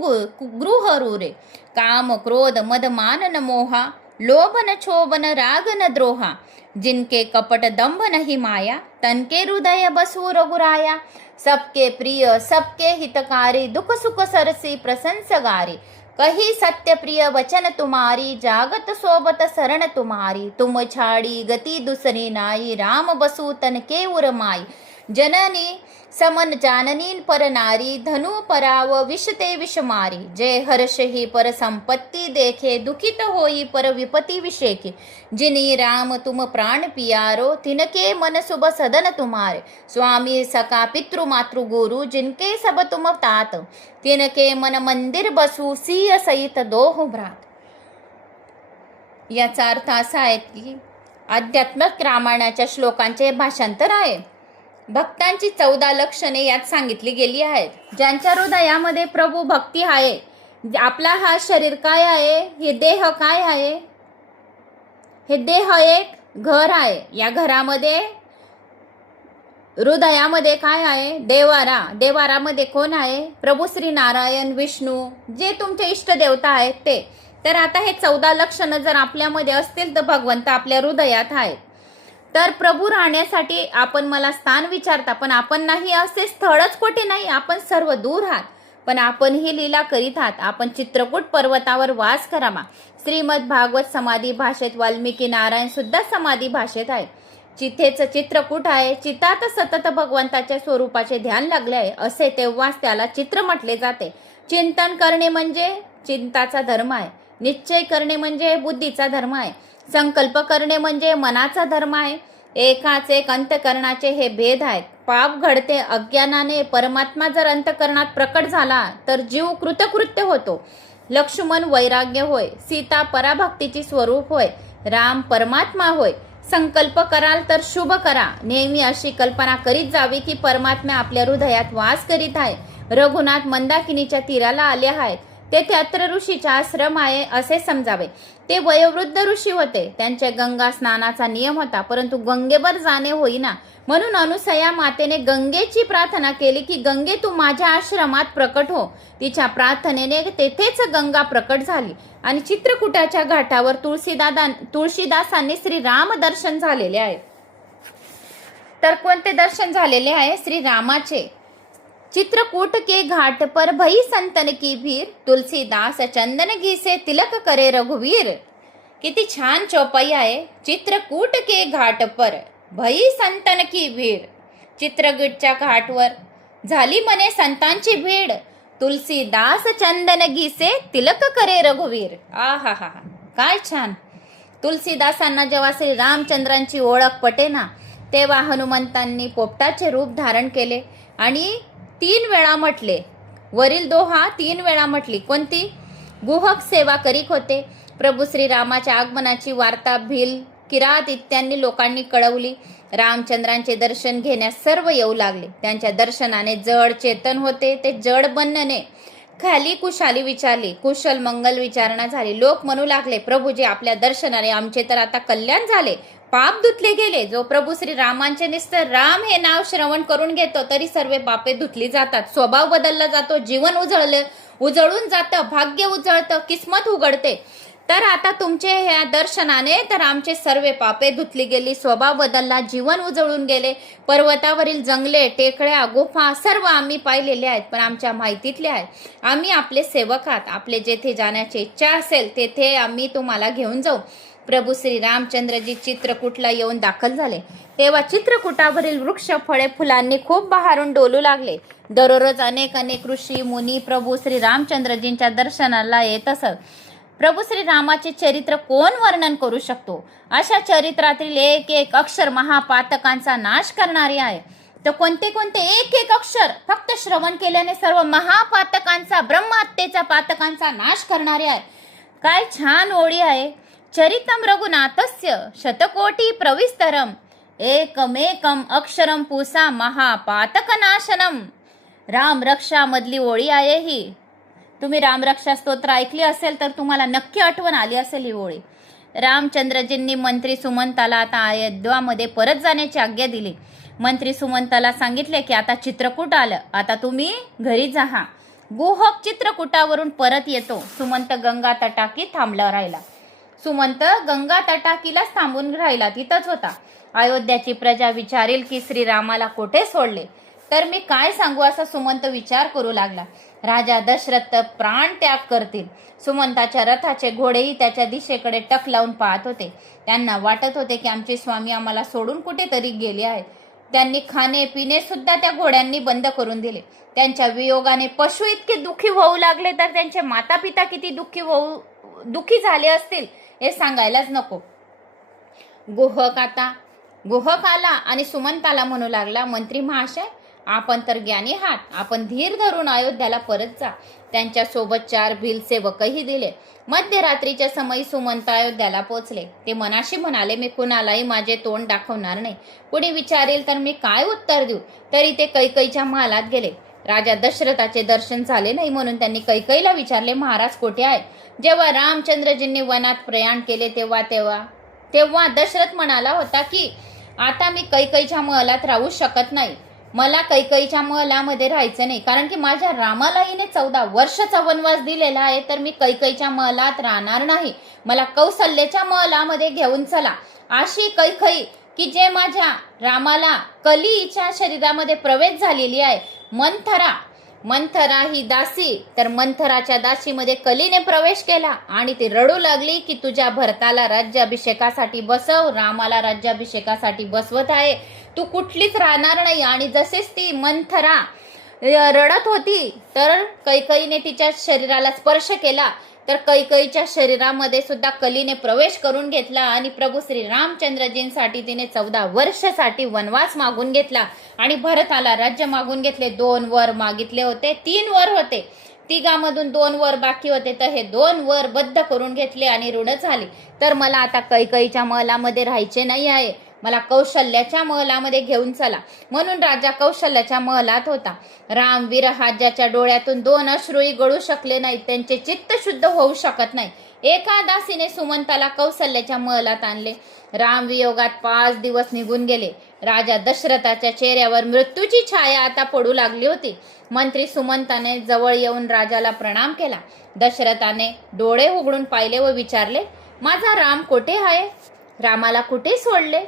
गृह रूरे, काम क्रोध मद मान न मोहा, लोभ न क्षोभ न राग न द्रोहा, जिनके कपट दंभ नहीं माया, तनके हृदय बसू रघुराया, सबके प्रिय सबके हितकारी, दुख सुख सरसी प्रशंसगारी, कही सत्य प्रिय वचन तुम्हारी, जागत सोबत शरण तुम्हारी, तुम छाड़ी गति दूसरी नाई, राम बसु तन के उर माई, जननी समन जाननी पर नारी, धनु पराव विषते विष मारी, जय हर्ष ही पर संपत्ति देखे, दुखित होई पर विपति विषेके, जिनी राम तुम प्राण पियारो, तिनके मन शुभ सदन तुम्हारे, स्वामी सका पितृ मातृ गुरु, जिनके सब तुम तात, तिनके मन मंदिर बसू, सिंह सहित दोह भ्रात. याचा अर्थ असा आहे की आध्यात्मिक रामायणाच्या श्लोकांचे भाषांतर आहे. भक्तांची 14 लक्षणे यात सांगितली गेली आहेत. ज्यांच्या हृदयामध्ये प्रभू भक्ती आहे, आपला हा शरीर काय आहे, हे देह काय आहे, हे देह एक घर आहे. या घरामध्ये हृदयामध्ये काय आहे, देवारा. देवारामध्ये कोण आहे, प्रभू श्री नारायण विष्णू, जे तुमचे इष्ट देवता आहेत ते. तर आता हे 14 लक्षणं जर आपल्यामध्ये असतील तर भगवंत आपल्या हृदयात आहेत. तर प्रभू राहण्यासाठी आपण मला स्थान विचारता, पण आपण नाही असे स्थळच कुठे नाही, आपण सर्व दूर आहात, पण आपण ही लीला करीत आहात. आपण चित्रकूट पर्वतावर वास करावा. श्रीमद भागवत समाधी भाषेत वाल्मिकी नारायण सुद्धा समाधी भाषेत आहे. चितेच चित्रकूट आहे. चितात सतत भगवंताच्या स्वरूपाचे ध्यान लागले आहे असे, तेव्हाच त्याला चित्र म्हटले जाते. चिंतन करणे म्हणजे चिंताचा धर्म आहे. निश्चय करणे म्हणजे बुद्धीचा धर्म आहे. संकल्प करणे म्हणजे मनाचा धर्म आहे. एकाच एक अंतकरणाचे हे भेद आहेत. पाप घडते अज्ञानाने. परमात्मा जर अंतकरणात प्रकट झाला तर जीव कृतकृत्य होतो. लक्ष्मण वैराग्य होय, सीता पराभक्तीची स्वरूप होय, राम परमात्मा होय. संकल्प कराल तर शुभ करा. नेहमी अशी कल्पना करीत जावी की परमात्मा आपल्या हृदयात वास करीत आहे. रघुनाथ मंदाकिनीच्या तीराला आले आहेत. तेथे अत्र ऋषीचा आश्रम आहे असे समजावे. ते वयोवृद्ध ऋषी होते. त्यांच्या गंगा स्नानाचा नियम होता, परंतु गंगेवर जाणे होईना. म्हणून अनुसया मातेने गंगेची प्रार्थना केली की गंगे तू माझ्या आश्रमात प्रकट हो. तिच्या प्रार्थनेने तेथेच गंगा प्रकट झाली आणि चित्रकूटाच्या घाटावर तुळशीदासांनी श्री राम दर्शन झालेले आहे. तर कोणते दर्शन झालेले आहे, श्री रामाचे. चित्रकूट के घाट पर भई संतन की भीर, तुलसीदास चंदन घी से तिलक करे रघुवीर. किती छान चौपाई आहे. चित्रकूट के घाट पर भई संतन की भीड. चित्रकूटच्या घाटवर झाली म्हणे संतांची भीड. तुलसीदास चंदन घी से तिलक करे रघुवीर. आहा हा, काय छान. तुलसीदासांना जेव्हा श्री रामचंद्रांची ओळख पटेना तेव्हा हनुमंतांनी पोपटाचे रूप धारण केले आणि 3 वेळा म्हटले. वरील दोहा 3 वेळा म्हटली. कोणती? गुहक सेवा करीत होते. प्रभू श्रीरामाच्या आगमनाची वार्ता भील, किरात इत्यांदी लोकांनी कळवली. रामचंद्रांचे दर्शन घेण्यास सर्व येऊ लागले. त्यांच्या दर्शनाने जड चेतन होते ते जड बनणे. खाली कुशाली विचारली, कुशल मंगल विचारणा झाली. लोक म्हणू लागले, प्रभूजी आपल्या दर्शनाने आमचे तर आता कल्याण झाले, पाप धुतले गेले. जो प्रभू श्री रामांचे निस्तर राम हे नाव श्रवण करून घेतो तरी सर्व पापे धुतली जातात. स्वभाव बदलला जातो, जीवन उजळून जातं, भाग्य उजळतं, किस्मत उघडते. तर आता तुमचे ह्या दर्शनाने तर आमचे सर्व पापे धुतली गेली, स्वभाव बदलला, जीवन उजळून गेले. पर्वतावरील जंगले, टेकड्या, गुफा सर्व आम्ही पाहिलेले आहेत, पण आमच्या माहितीतले आहेत. आम्ही आपले सेवक आहात. आपले जेथे जाण्याची इच्छा असेल तेथे आम्ही तुम्हाला घेऊन जाऊ. प्रभू श्री रामचंद्रजी चित्रकूटला येऊन दाखल झाले. तेव्हा चित्रकूटावरील वृक्ष, फळे, फुलांनी खूप बहारून डोलू लागले. दररोज अनेक ऋषी मुनी प्रभू श्री रामचंद्रजींच्या दर्शनाला येत असत. प्रभू श्री रामाचे चरित्र कोण वर्णन करू शकतो? अशा चरित्रातील एक अक्षर महापातकांचा नाश करणारे आहे. तर कोणते एक अक्षर फक्त श्रवण केल्याने सर्व महापातकांचा, ब्रह्महत्येचा पातकांचा नाश करणारे आहे. काय छान ओळी आहे. चरितम रघुनाथस्य शतकोटी प्रविस्तरम, एकमेकम अक्षरम पुसा महापातकनाशनम. रामरक्षा मधली ओळी आहे ही. तुम्ही रामरक्षा स्तोत्र ऐकली असेल तर तुम्हाला नक्की आठवण आली असेल ही ओळी. रामचंद्रजींनी मंत्री सुमंताला आता अयोध्यामध्ये परत जाण्याची आज्ञा दिली. मंत्री सुमंताला सांगितले की आता चित्रकूट आलं, आता तुम्ही घरी जा. गुहक चित्रकूटावरून परत येतो. सुमंत गंगा तटाकी थांबला राहिला. सुमंत गंगा तटाकीलाच थांबून राहिला, तिथंच होता. अयोध्याची प्रजा विचारेल की श्रीरामाला कोठे सोडले, तर मी काय सांगू असा सुमंत विचार करू लागला. राजा दशरथ प्राण त्याग करतील. सुमंताच्या रथाचे घोडेही त्याच्या दिशेकडे टक लावून पाहत होते. त्यांना वाटत होते की आमचे स्वामी आम्हाला सोडून कुठेतरी गेले आहेत. त्यांनी खाणे पिणे सुद्धा त्या घोड्यांनी बंद करून दिले. त्यांच्या वियोगाने पशु इतके दुःखी होऊ लागले तर त्यांचे माता पिता किती दुःखी झाले असतील हे सांगायलाच नको. गुहक आला आणि सुमंताला म्हणू लागला, मंत्री महाशय, आपण तर ज्ञानी आहात, आपण धीर धरून अयोध्याला परत जा. त्यांच्या सोबत 4 भीलसेवकही दिले. मध्यरात्रीच्या समयी सुमंत अयोध्याला पोचले. ते मनाशी म्हणाले, मी कुणालाही माझे तोंड दाखवणार नाही. कुणी विचारेल तर मी काय उत्तर देऊ. तरी ते कैकईच्या महालात गेले. राजा दशरथाचे दर्शन झाले नाही म्हणून त्यांनी कैकईला विचारले, महाराज कोठे आहे? जेव्हा रामचंद्रजींनी वनात प्रयाण केले तेव्हा दशरथ म्हणाला होता की आता मी कैकईच्या महलात राहू शकत नाही. मला कैकईच्या महलामध्ये राहायचं नाही, कारण की माझ्या रामाला हिने 14 वर्षाचा वनवास दिलेला आहे. तर मी कैकईच्या महलात राहणार नाही. मला कौशल्याच्या महलामध्ये घेऊन चला. अशी कैकई की जे माझ्या रामाला कलीच्या शरीरामध्ये प्रवेश झालेली आहे. मंथरा ही दासी, तर मंथराच्या दासीमध्ये कलीने प्रवेश केला आणि ती रडू लागली की तुझ्या भरताला राज्याभिषेकासाठी बसव, रामाला राज्याभिषेकासाठी बसवत आहे, तू कुठलीच राहणार नाही. आणि जसेच ती मंथरा रडत होती तर कैकईने तिच्या शरीराला स्पर्श केला, तर कैकईच्या शरीरामध्ये सुद्धा कलीने प्रवेश करून घेतला आणि प्रभू श्री रामचंद्रजींसाठी तिने 14 वर्षासाठी वनवास मागून घेतला आणि भरताला राज्य मागून घेतले. 2 वर मागितले होते, 3 वर होते, तिघामधून 2 वर बाकी होते, तर हे 2 वर बद्ध करून घेतले आणि ऋण झाली. तर मला आता कैकईच्या महलामध्ये राहायचे नाही आहे, मला कौशल्याच्या महलामध्ये घेऊन चला. म्हणून राजा कौशल्याच्या महलात होता. राम विरहाज्याच्या डोळ्यातून 2 अश्रूही गळू शकले नाहीत, त्यांचे चित्त शुद्ध होऊ शकत नाही. एका दासीने सुमंताला कौशल्याच्या महलात आणले. राम वियोगात 5 दिवस निघून गेले. राजा दशरथाच्या चेहऱ्यावर मृत्यूची छाया आता पडू लागली होती. मंत्री सुमंताने जवळ येऊन राजाला प्रणाम केला. दशरथाने डोळे उघडून पाहिले व विचारले, माझा राम कुठे आहे? रामाला कुठे सोडले?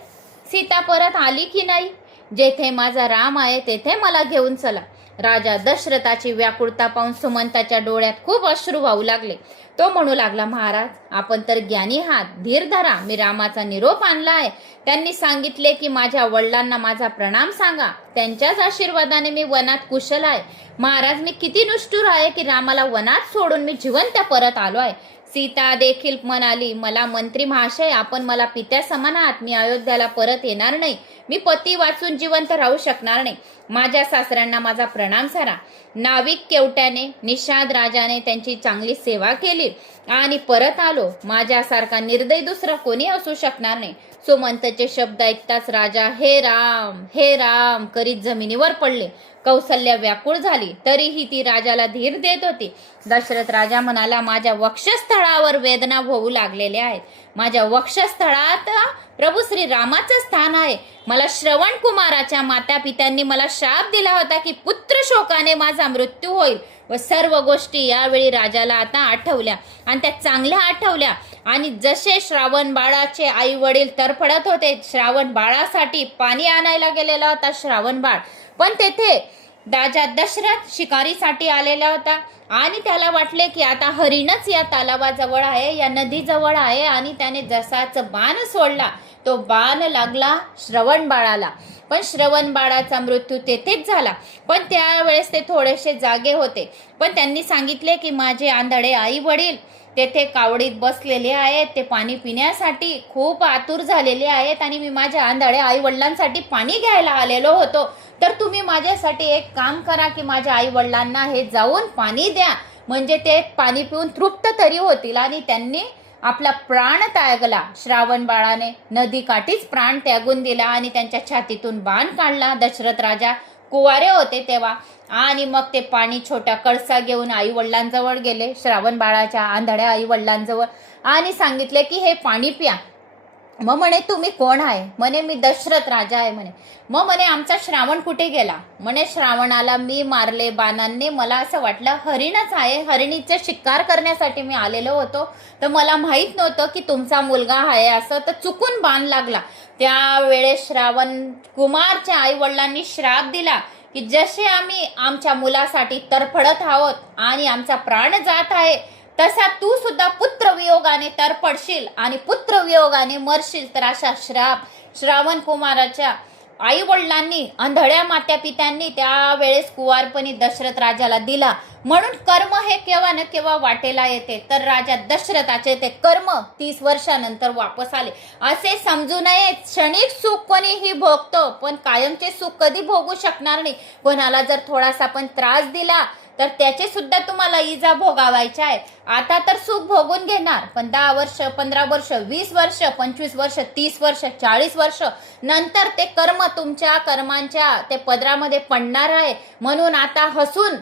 सीता परत आली की नाही? जेथे माझा राम आहे तेथे मला घेऊन चला. राजा दशरथाची व्याकुळता पाहून सुमंताच्या डोळ्यात खूप अश्रू वाहू लागले. तो म्हणू लागला, महाराज, आपण तर ज्ञानी आहात, धीर धरा. मी रामाचा निरोप आणला आहे. त्यांनी सांगितले की माझ्या वडिलांना माझा प्रणाम सांगा. त्यांच्याच आशीर्वादाने मी वनात कुशल आहे. महाराज, मी किती निष्ठुर आहे की रामाला वनात सोडून मी जिवंत परत आलो आहे. सीता देखील म्हणाली, मला मंत्री महाशय, आपण मला पित्या समान आहात. मी अयोध्याला परत येणार नाही. मी पती वाचून जिवंत राहू शकणार नाही. माझ्या सासऱ्यांना माझा प्रणाम सारा. नाविक केवट्याने निषाद राजाने त्यांची चांगली सेवा केली आणि परत आलो. माझ्यासारखा निर्दयी दुसरा कोणी असू शकणार नाही. सुमंतचे शब्द ऐकताच राजा हे राम करीत जमिनीवर पडले. कौशल्या व्याकुळ झाली, तरीही ती राजाला धीर देत होती. दशरथ राजा म्हणाला, माझ्या वक्षस्थळावर वेदना होऊ लागलेल्या आहेत. माझ्या वक्षस्थळात प्रभू श्री रामाचं स्थान आहे. मला श्रवण कुमाराच्या माता पित्यांनी मला शाप दिला होता की पुत्र शोकाने माझा मृत्यू होईल. व सर्व गोष्टी यावेळी राजाला आता आठवल्या आणि त्या चांगल्या आठवल्या. आणि जसे श्रावण बाळाचे आई वडील तरफडत होते, श्रावण बाळासाठी पाणी आणायला गेलेला होता श्रावण बाळ, पण तेथे राजा दशरथ शिकारीसाठी आलेला होता आणि त्याला वाटले की आता हरिणच या तलावाजवळ आहे, या नदीजवळ आहे. आणि त्याने जसाच बाण सोडला, तो बाण लागला श्रवण बाळाला, पण श्रवण बाळाचा मृत्यू तेथेच झाला. पण त्यावेळेस ते थोडेसे जागे होते. पण त्यांनी सांगितले की माझे आंधळे आई वडील तेथे कावडीत बसलेले आहेत, ते पाणी पिण्यासाठी खूप आतुर झालेले आहेत आणि मी माझ्या आंधळ्या आई वडिलांसाठी पाणी घ्यायला आलेलो होतो. तर तुम्ही माझ्यासाठी एक काम करा की माझ्या आई वडिलांना हे जाऊन पाणी द्या, म्हणजे ते पाणी पिऊन तृप्त तरी होतील. आणि त्यांनी आपला प्राण त्यागला. श्रावण बाळाने नदी काठीच प्राण त्यागून दिला आणि त्यांच्या छातीतून बाण काढला. दशरथ राजा कुवारे होते तेव्हा. आणि मग ते पाणी छोटा कळसा घेऊन आई वडिलांजवळ गेले, श्रावण बाळाच्या आंधळ्या आई वडिलांजवळ, आणि सांगितले की हे पाणी प्या. मग म्हणे तुम्ही कोण आहे? म्हणे मी दशरथ राजा आहे म्हणे. मग म्हणे आमचा श्रावण कुठे गेला? म्हणे श्रावणाला मी मारले बाणांनी. मला असं वाटलं हरिणच आहे, हरिणीचा शिकार करण्यासाठी मी आलेलो होतो, तर मला माहित नव्हतं की तुमचा मुलगा आहे असं, तर चुकून बाण लागला. त्यावेळेस श्रावण कुमारच्या आई वडिलांनी श्राप दिला की जसे आम्ही आमच्या मुलासाठी तरफडत आहोत आणि आमचा प्राण जात आहे, तसा तू सुद्धा पुत्रवियोगाने तरपडशील आणि पुत्रवियोगाने मरशील. तर अशा श्राप श्रावण कुमाराच्या आई वडिलांनी, आंधळ्या मात्या पित्यांनी त्यावेळेस कुवारपणी दशरथ राजाला दिला. म्हणून कर्म हे केव्हा न केव्हा वाटेला येते. तर राजा दशरथाचे ते कर्म 30 वर्षानंतर वापस आले. असे समजू नये क्षणिक सुख कोणीही भोगतो, पण कायमचे सुख कधी भोगू शकणार नाही. कोणाला जर थोडासा पण त्रास दिला तर त्याचे सुद्धा तुम्हाला इजा भोगावायच्या आहे. आता तर सुख भोगून घेणार, पण 10 वर्ष, 15 वर्ष, 20 वर्ष, 25 वर्ष, 30 वर्ष, 40 वर्ष नंतर ते कर्म तुमच्या कर्मांच्या ते पदरामध्ये पडणार आहे. म्हणून आता हसून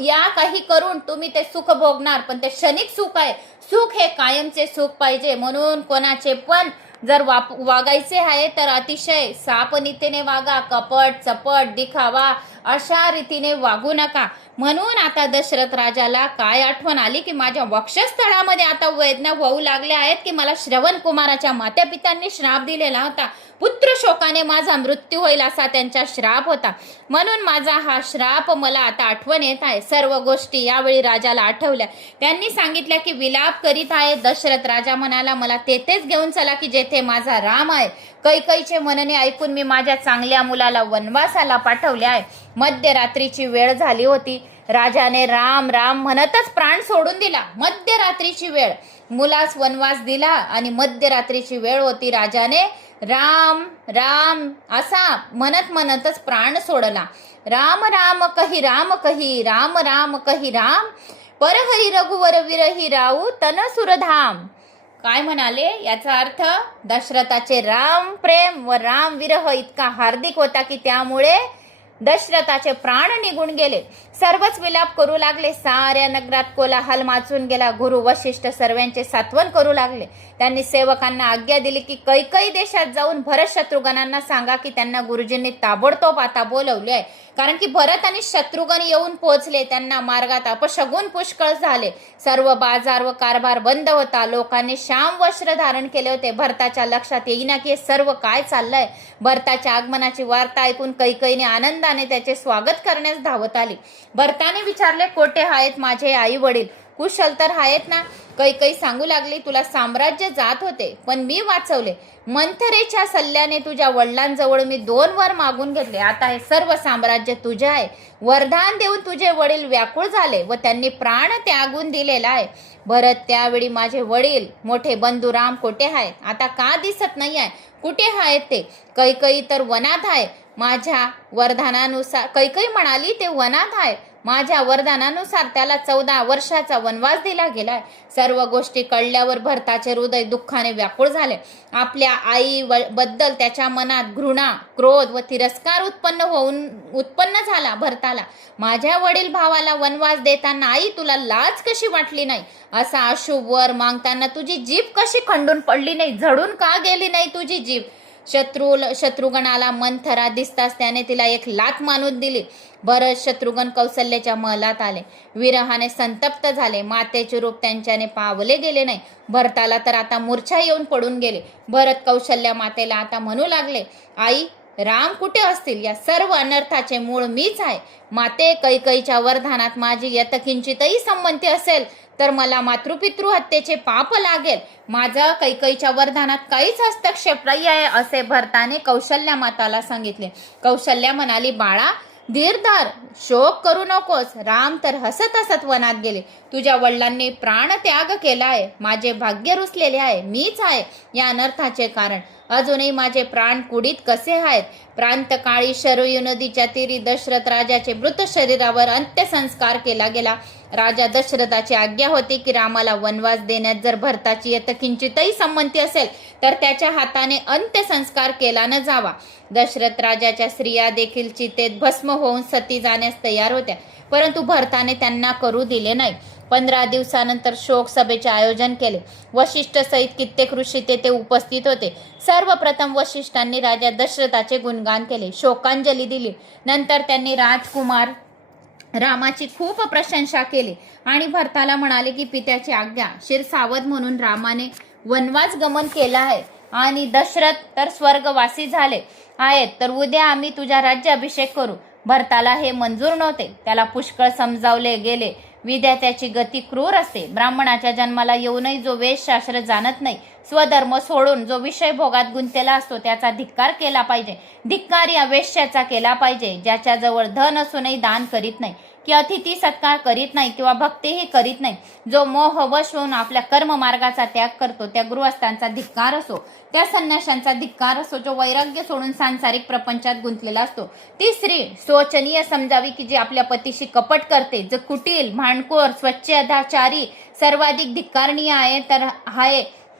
या काही करून तुम्ही ते सुख भोगणार, पण ते क्षणिक सुख आहे. सुख हे कायमचे सुख पाहिजे. म्हणून कोणाचे पण जर वागायचे आहे तर अतिशय सापनीतीने वागा. कपट, चपट, दिखावा अशा रीतीने वागू नका. म्हणून आता दशरथ राजाला काय आठवण आली की माझ्या वक्षस्थळामध्ये आता वेदना होऊ लागल्या आहेत की मला श्रवण कुमाराच्या माता पित्यांनी श्राप दिलेला होता. पुत्र शोकाने माझा मृत्यू होईल असा त्यांचा श्राप होता. म्हणून माझा हा श्राप मला आता आठवण येत आहे. सर्व गोष्टी यावेळी राजाला आठवल्या. त्यांनी सांगितल्या की विलाप करीत आहे. दशरथ राजा म्हणाला मला तेथेच घेऊन चला की जेथे माझा राम आहे. कैकईचे म्हणणे ऐकून मी माझ्या चांगल्या मुलाला वनवासाला पाठवले आहे. मध्यरात्रीची वेळ झाली होती. राजाने राम राम म्हणतच प्राण सोडून दिला. मध्यरात्रीची वेळ, मुलास वनवास दिला आणि मध्यरात्रीची वेळ होती. राजाने राम राम असा म्हणतच प्राण सोडला. राम राम कही राम कही, राम राम कही राम, परहरी रघुवर विरही राऊ तन सुरधाम. काय म्हणाले? याचा अर्थ दशरथाचे राम प्रेम व राम विरह इतका हार्दिक होता की त्यामुळे दशरथाचे प्राण निघून गेले. सर्वच विलाप करू लागले. साऱ्या नगरात कोलाहल माचून गेला. गुरु वशिष्ठ सर्वांचे सात्वन करू लागले. त्यांनी सेवकांना आज्ञा दिली की कैकई देशात जाऊन भरत शत्रुघ्नांना सांगा की त्यांना गुरुजींनी ताबडतोब आता बोलवले आहे. कारण की भरत आणि शत्रुघ्न येऊन पोहोचले. त्यांना मार्गात अपशगुन पुष्कळ झाले. सर्व बाजार व कारभार बंद होता. लोकांनी श्याम वस्त्र धारण केले होते. भरताच्या लक्षात येईना की हे सर्व काय चाललंय. भरताच्या आगमनाची वार्ता ऐकून कैकईने आनंदाने त्याचे स्वागत करण्यास धावत आली. भरताने विचारले कोठे आहेत माझे आई वडील? कुशल तर आहेत ना? कैकई सांगू लागली तुला साम्राज्य जात होते पण मी वाचवले. मंथरेच्या सल्ल्याने तुझ्या वडिलांजवळ मी 2 वर मागून घेतले. आता हे सर्व साम्राज्य तुझे आहे. वरदान देऊन तुझे वडील व्याकुळ झाले व त्यांनी प्राण त्यागून दिलेला आहे. भरत त्यावेळी माझे वडील मोठे बंधू राम कोठे आहेत? आता का दिसत नाही आहे? कुठे आहेत ते? कैकई तर वनात आहे. माझ्या वरदानानुसार कैकई म्हणाली ते वनात आहे. माझ्या वरदानानुसार त्याला 14 वर्षाचा वनवास दिला गेलाय. सर्व गोष्टी कळल्यावर भरताचे हृदय दुःखाने व्याकुळ झाले. आपल्या आई बद्दल त्याच्या मनात घृणा, क्रोध व तिरस्कार उत्पन्न झाला. भरताला माझ्या वडील भावाला वनवास देताना आई तुला लाज कशी वाटली नाही? असा अशुभ वर मागताना तुझी जीभ कशी खंडून पडली नाही? झडून का गेली नाही तुझी जीभ? शत्रुघ्नाला मंथरा दिसताच त्याने तिला एक लाथ मारून दिली. भरत शत्रुघ्न कौशल्याच्या महलात आले. विरहाने संतप्त झाले. मातेचे रूप त्यांच्याने पावले गेले नाही. भरताला तर आता मूर्छा येऊन पडून गेले. भरत कौशल्या मातेला आता म्हणू लागले आई राम कुठे असतील? या सर्व अनर्थाचे मूळ मीच आहे. माते कैकईच्या वरदानात माझी यतकिंचितही संमती असेल तर मला मातृपितृ हत्येचे पाप लागेल. माझं कैकईच्या वरदानात काहीच हस्तक्षेप नाही आहे असे भरताने कौशल्या माताला सांगितले. कौशल्या म्हणाली बाळा धीर धर, शोक करू नकोस. राम तर हसत हसत वनात गेले. तुझ्या वडिलांनी प्राण त्याग केला आहे. माझे भाग्य रुसलेले आहे. मीच आहे या अनर्थाचे कारण. अजूनही माझे प्राण कुडीत कसे आहेत? प्रांतकाळी शरयू नदीच्या तीरी दशरथ राजाचे मृत शरीरावर अंत्यसंस्कार केला गेला. राजा दशरथाची आज्ञा होती की रामाला वनवास देण्यात जर भरताची यत्किंचितही संमती असेल तर त्याच्या हाताने अंत्यसंस्कार केला न जावा. दशरथ राजाच्या स्त्रिया देखील चितेत भस्म होऊन सती जाण्यास तयार होत्या, परंतु भरताने त्यांना करू दिले नाही. 15 दिवसानंतर शोक सभेचे आयोजन केले. वशिष्ठ सहित कित्येक ऋषी तेथे उपस्थित होते. सर्वप्रथम वशिष्ठांनी राजा दशरथाचे गुणगान केले, शोकांजली दिली. नंतर त्यांनी राजकुमार रामाची खूप प्रशंसा केली आणि भरताला म्हणाले की पित्याची आज्ञा शिरसावध म्हणून रामाने वनवास गमन केला आहे आणि दशरथ तर स्वर्गवासी झाले आहेत, तर उद्या आम्ही तुझा राज्याभिषेक करू. भरताला हे मंजूर नव्हते. त्याला पुष्कळ समजावले गेले. विद्यात्याची गती क्रूर असते. ब्राह्मणाच्या जन्माला येऊनही जो वेदशास्त्र जाणत नाही, स्वधर्म सोडून जो विषय भोगात गुंतलेला असतो त्याचा धिक्कार केला पाहिजे. धिक्कार या वेश्याचा केला पाहिजे, ज्याच्याजवळ धन असूनही दान करीत नाही, की अतिथी सत्कार करीत नाही किंवा भक्तीही करीत नाही, जो मोहवश होऊन आपल्या कर्ममार्गाचा त्याग करतो, त्या गृहस्थांचा धिक्कार असो, त्या संन्याशांचा धिक्कार असो, जो वैराग्य सोडून सांसारिक प्रपंचात गुंतलेला असतो. ती स्त्री शोचनीय समजावी की जी आपल्या पतीशी कपट करते, जो कुटील, भांडखोर, स्वच्छदाचारी, सर्वाधिक धिक्कारणीय आहे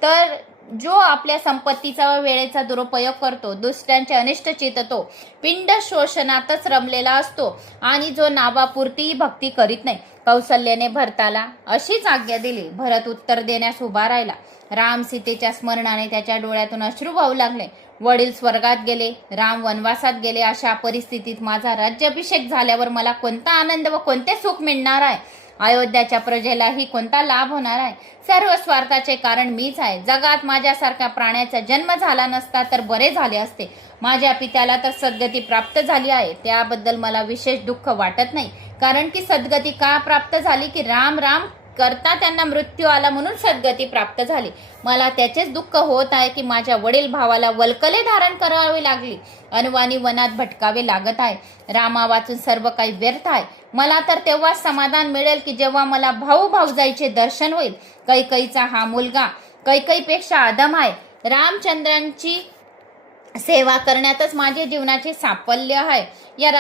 तर जो आपल्या संपत्तीचा व वेळेचा दुरुपयोग करतो, दुसऱ्यांचे अनिष्ट चिततो, पिंड शोषणातच रमलेला असतो आणि जो नावापुरतीही भक्ती करीत नाही. कौसल्याने भरताला अशीच आज्ञा दिली. भरत उत्तर देण्यास उभा राहिला. राम सीतेच्या स्मरणाने त्याच्या डोळ्यातून अश्रू वाहू लागले. वडील स्वर्गात गेले, राम वनवासात गेले, अशा परिस्थितीत माझा राज्याभिषेक झाल्यावर मला कोणता आनंद व कोणते सुख मिळणार आहे? अयोध्याच्या प्रजेलाही कोणता लाभ होणार आहे? सर्व स्वार्थाचे कारण मीच आहे. जगात माझ्यासारख्या प्राण्याचा जन्म झाला नसता तर बरे झाले असते. माझ्या पित्याला तर सद्गती प्राप्त झाली आहे, त्याबद्दल मला विशेष दुःख वाटत नाही. कारण की सद्गती का प्राप्त झाली की राम राम करता त्यांना मृत्यू आला म्हणून सद्गती प्राप्त झाली. मला त्याचेच दुःख होत आहे की माझ्या वडील भावाला वल्कले धारण करावी लागली, अनवाणी वनात भटकावे लागत आहे. रामा वाचून सर्व काही व्यर्थ आहे. मला तर तेव्हा समाधान मिळेल की जेव्हा मला भाऊ भाऊजाईचे दर्शन होईल. कैकईचा हा मुलगा कैकईपेक्षा अधम आहे. रामचंद्रांची सेवा करण्यातच माझे जीवनाचे साफल्य आहे. या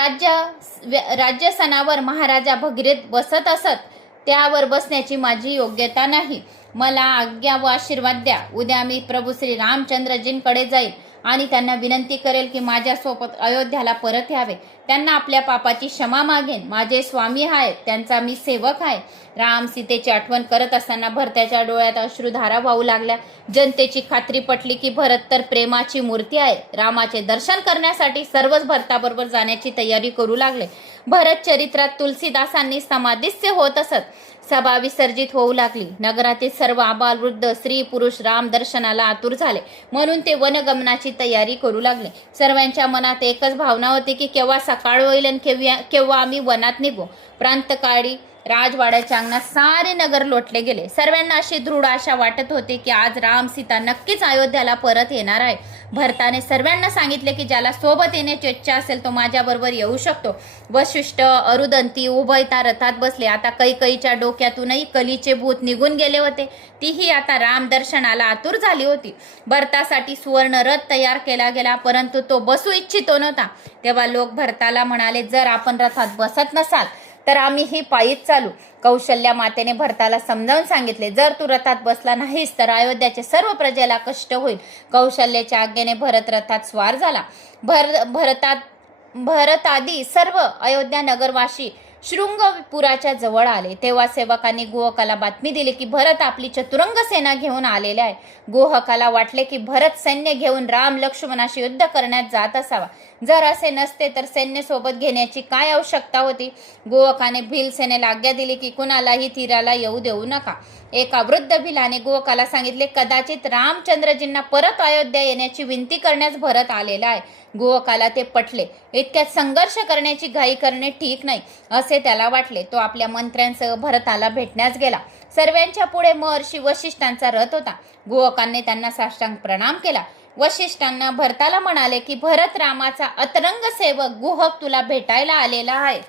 राज्यसनावर महाराजा भगीरथ बसत असत, त्यावर बसण्याची माझी योग्यता नाही. मला आज्ञा व आशीर्वाद द्या. उद्या मी प्रभू श्री रामचंद्रजींकडे जाईल आणि त्यांना विनंती करेल की माझ्यासोबत अयोध्याला परत यावे. त्यांना आपल्या पापाची क्षमा मागेन. माझे स्वामी आहेत, त्यांचा मी सेवक आहे. राम सीतेची आठवण करत असताना भरताच्या डोळ्यात अश्रुधारा वाहू लागल्या. जनतेची खात्री पटली की भरत तर प्रेमाची मूर्ती आहे. रामाचे दर्शन करण्यासाठी सर्वच भरताबरोबर जाण्याची तयारी करू लागले. भरत चरित्रात तुलसीदासांनी समाधिस्थ होत असत. सभा विसर्जित होऊ लागली. नगरातील सर्व आबाल वृद्ध स्त्री पुरुष राम दर्शनाला आतुर झाले, म्हणून ते वनगमनाची तयारी करू लागले. सर्वांच्या मनात एकच भावना होती की केव्हा सकाळ होईल आणि केव्हा आम्ही वनात निघू. प्रांतकाळी राजवाड्याच्या अंगणात सारे नगर लोटले गेले. सर्वांना अशी दृढ आशा वाटत होती की आज राम सीता नक्कीच अयोध्याला परत येणार आहे. भरताने सर्वांना सांगितले की ज्याला सोबत येण्याची इच्छा असेल तो माझ्याबरोबर येऊ शकतो. वशिष्ठ अरुदंती उभयता रथात बसले. आता कैकईच्या डोक्यातूनही कलीचे भूत निघून गेले होते. तीही आता राम दर्शनाला आतुर झाली होती. भरतासाठी सुवर्ण रथ तयार केला गेला, परंतु तो बसू इच्छितो नव्हता. तेव्हा लोक भरताला म्हणाले, जर आपण रथात बसत नसाल तर आम्ही ही पायीच चालू. कौशल्या मातेने भरताला समजावून सांगितले, जर तू रथात बसला नाहीस तर अयोध्याचे सर्व प्रजेला कष्ट होईल. कौशल्याच्या आज्ञेने भरत रथात स्वार झाला. भरत आदी सर्व अयोध्या नगरवासी शृंगपुराच्या जवळ आले. तेव्हा सेवकांनी गोहकाला बातमी दिली की भरत आपली चतुरंग सेना घेऊन आलेले आहे. गोहकाला वाटले की भरत सैन्य घेऊन राम लक्ष्मणाशी युद्ध करण्यात जात असावा. जर असे नसते तर सैन्य सोबत घेण्याची काय आवश्यकता होती. गोहकाने भील सेनेला आज्ञा दिली की कुणालाही तीराला येऊ देऊ नका. एका वृद्ध भिलाने गोहकाला सांगितले, कदाचित रामचंद्रजींना परत अयोध्या येण्याची विनंती करण्यास भरत आलेला आहे. गोहकाला ते पटले. इतक्यात संघर्ष करण्याची घाई करणे ठीक नाही असे त्याला वाटले. तो आपल्या मंत्र्यांसह भरताला भेटण्यास गेला. सर्वांच्या पुढे महर्षी वशिष्ठांचा रथ होता. गोहकांनी त्यांना साष्टांग प्रणाम केला. वशिष्ठांना भरताला म्हणाले की भरत रामाचा अतरंग सेवक गुहक तुला भेटायला आलेला आहे.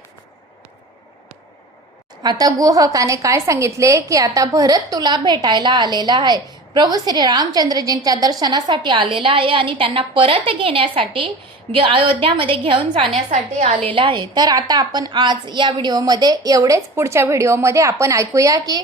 आता गुहकाने काय सांगितले की आता भरत तुला भेटायला आलेला आहे. प्रभू श्री रामचंद्रजींच्या दर्शनासाठी आलेला आहे आणि त्यांना परत घेण्यासाठी अयोध्यामध्ये घेऊन जाण्यासाठी आलेला आहे. तर आता आपण आज या व्हिडिओमध्ये एवढेच. पुढच्या व्हिडिओमध्ये आपण ऐकूया की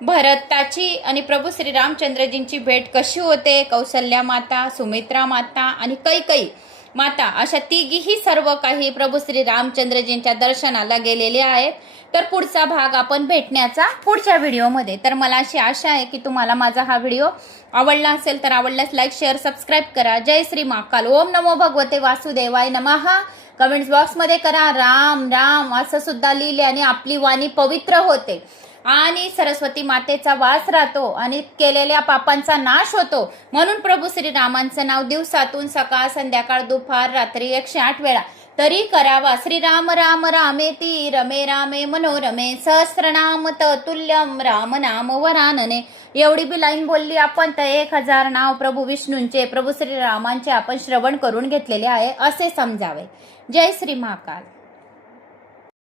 भरताची आणि प्रभू श्री रामचंद्रजींची भेट कशी होते. कौसल्या माता, सुमित्रा माता आणि कैकई माता अशा तिघीही सर्व काही प्रभू श्री रामचंद्रजींच्या दर्शनाला गेलेले आहेत. तर पुढचा भाग आपण भेटण्याचा पुढच्या व्हिडिओमध्ये. तर मला अशी आशा आहे की तुम्हाला माझा हा व्हिडिओ आवडला असेल तर आवडल्यास लाईक शेअर सबस्क्राईब करा. जय श्री महाकाल. ओम नमो भगवते वासुदेवाय नमः. कमेंट्स बॉक्समध्ये करा राम राम असं सुद्धा लिहिले आणि आपली वाणी पवित्र होते आणि सरस्वती मातेचा वास राहतो आणि केलेल्या पापांचा नाश होतो. म्हणून प्रभू श्रीरामांचं नाव दिवसातून सकाळ संध्याकाळ दुपार रात्री 108 वेळा तरी करावा. श्रीराम राम रामेती रमे रामे मनोरमे सहस्रनाम ततुल्यम राम नाम वरानने. एवढी बी लाईन बोलली आपण तर 1000 नाव प्रभू विष्णूंचे प्रभू श्रीरामांचे आपण श्रवण करून घेतलेले आहे असे समजावे. जय श्री महाकाल.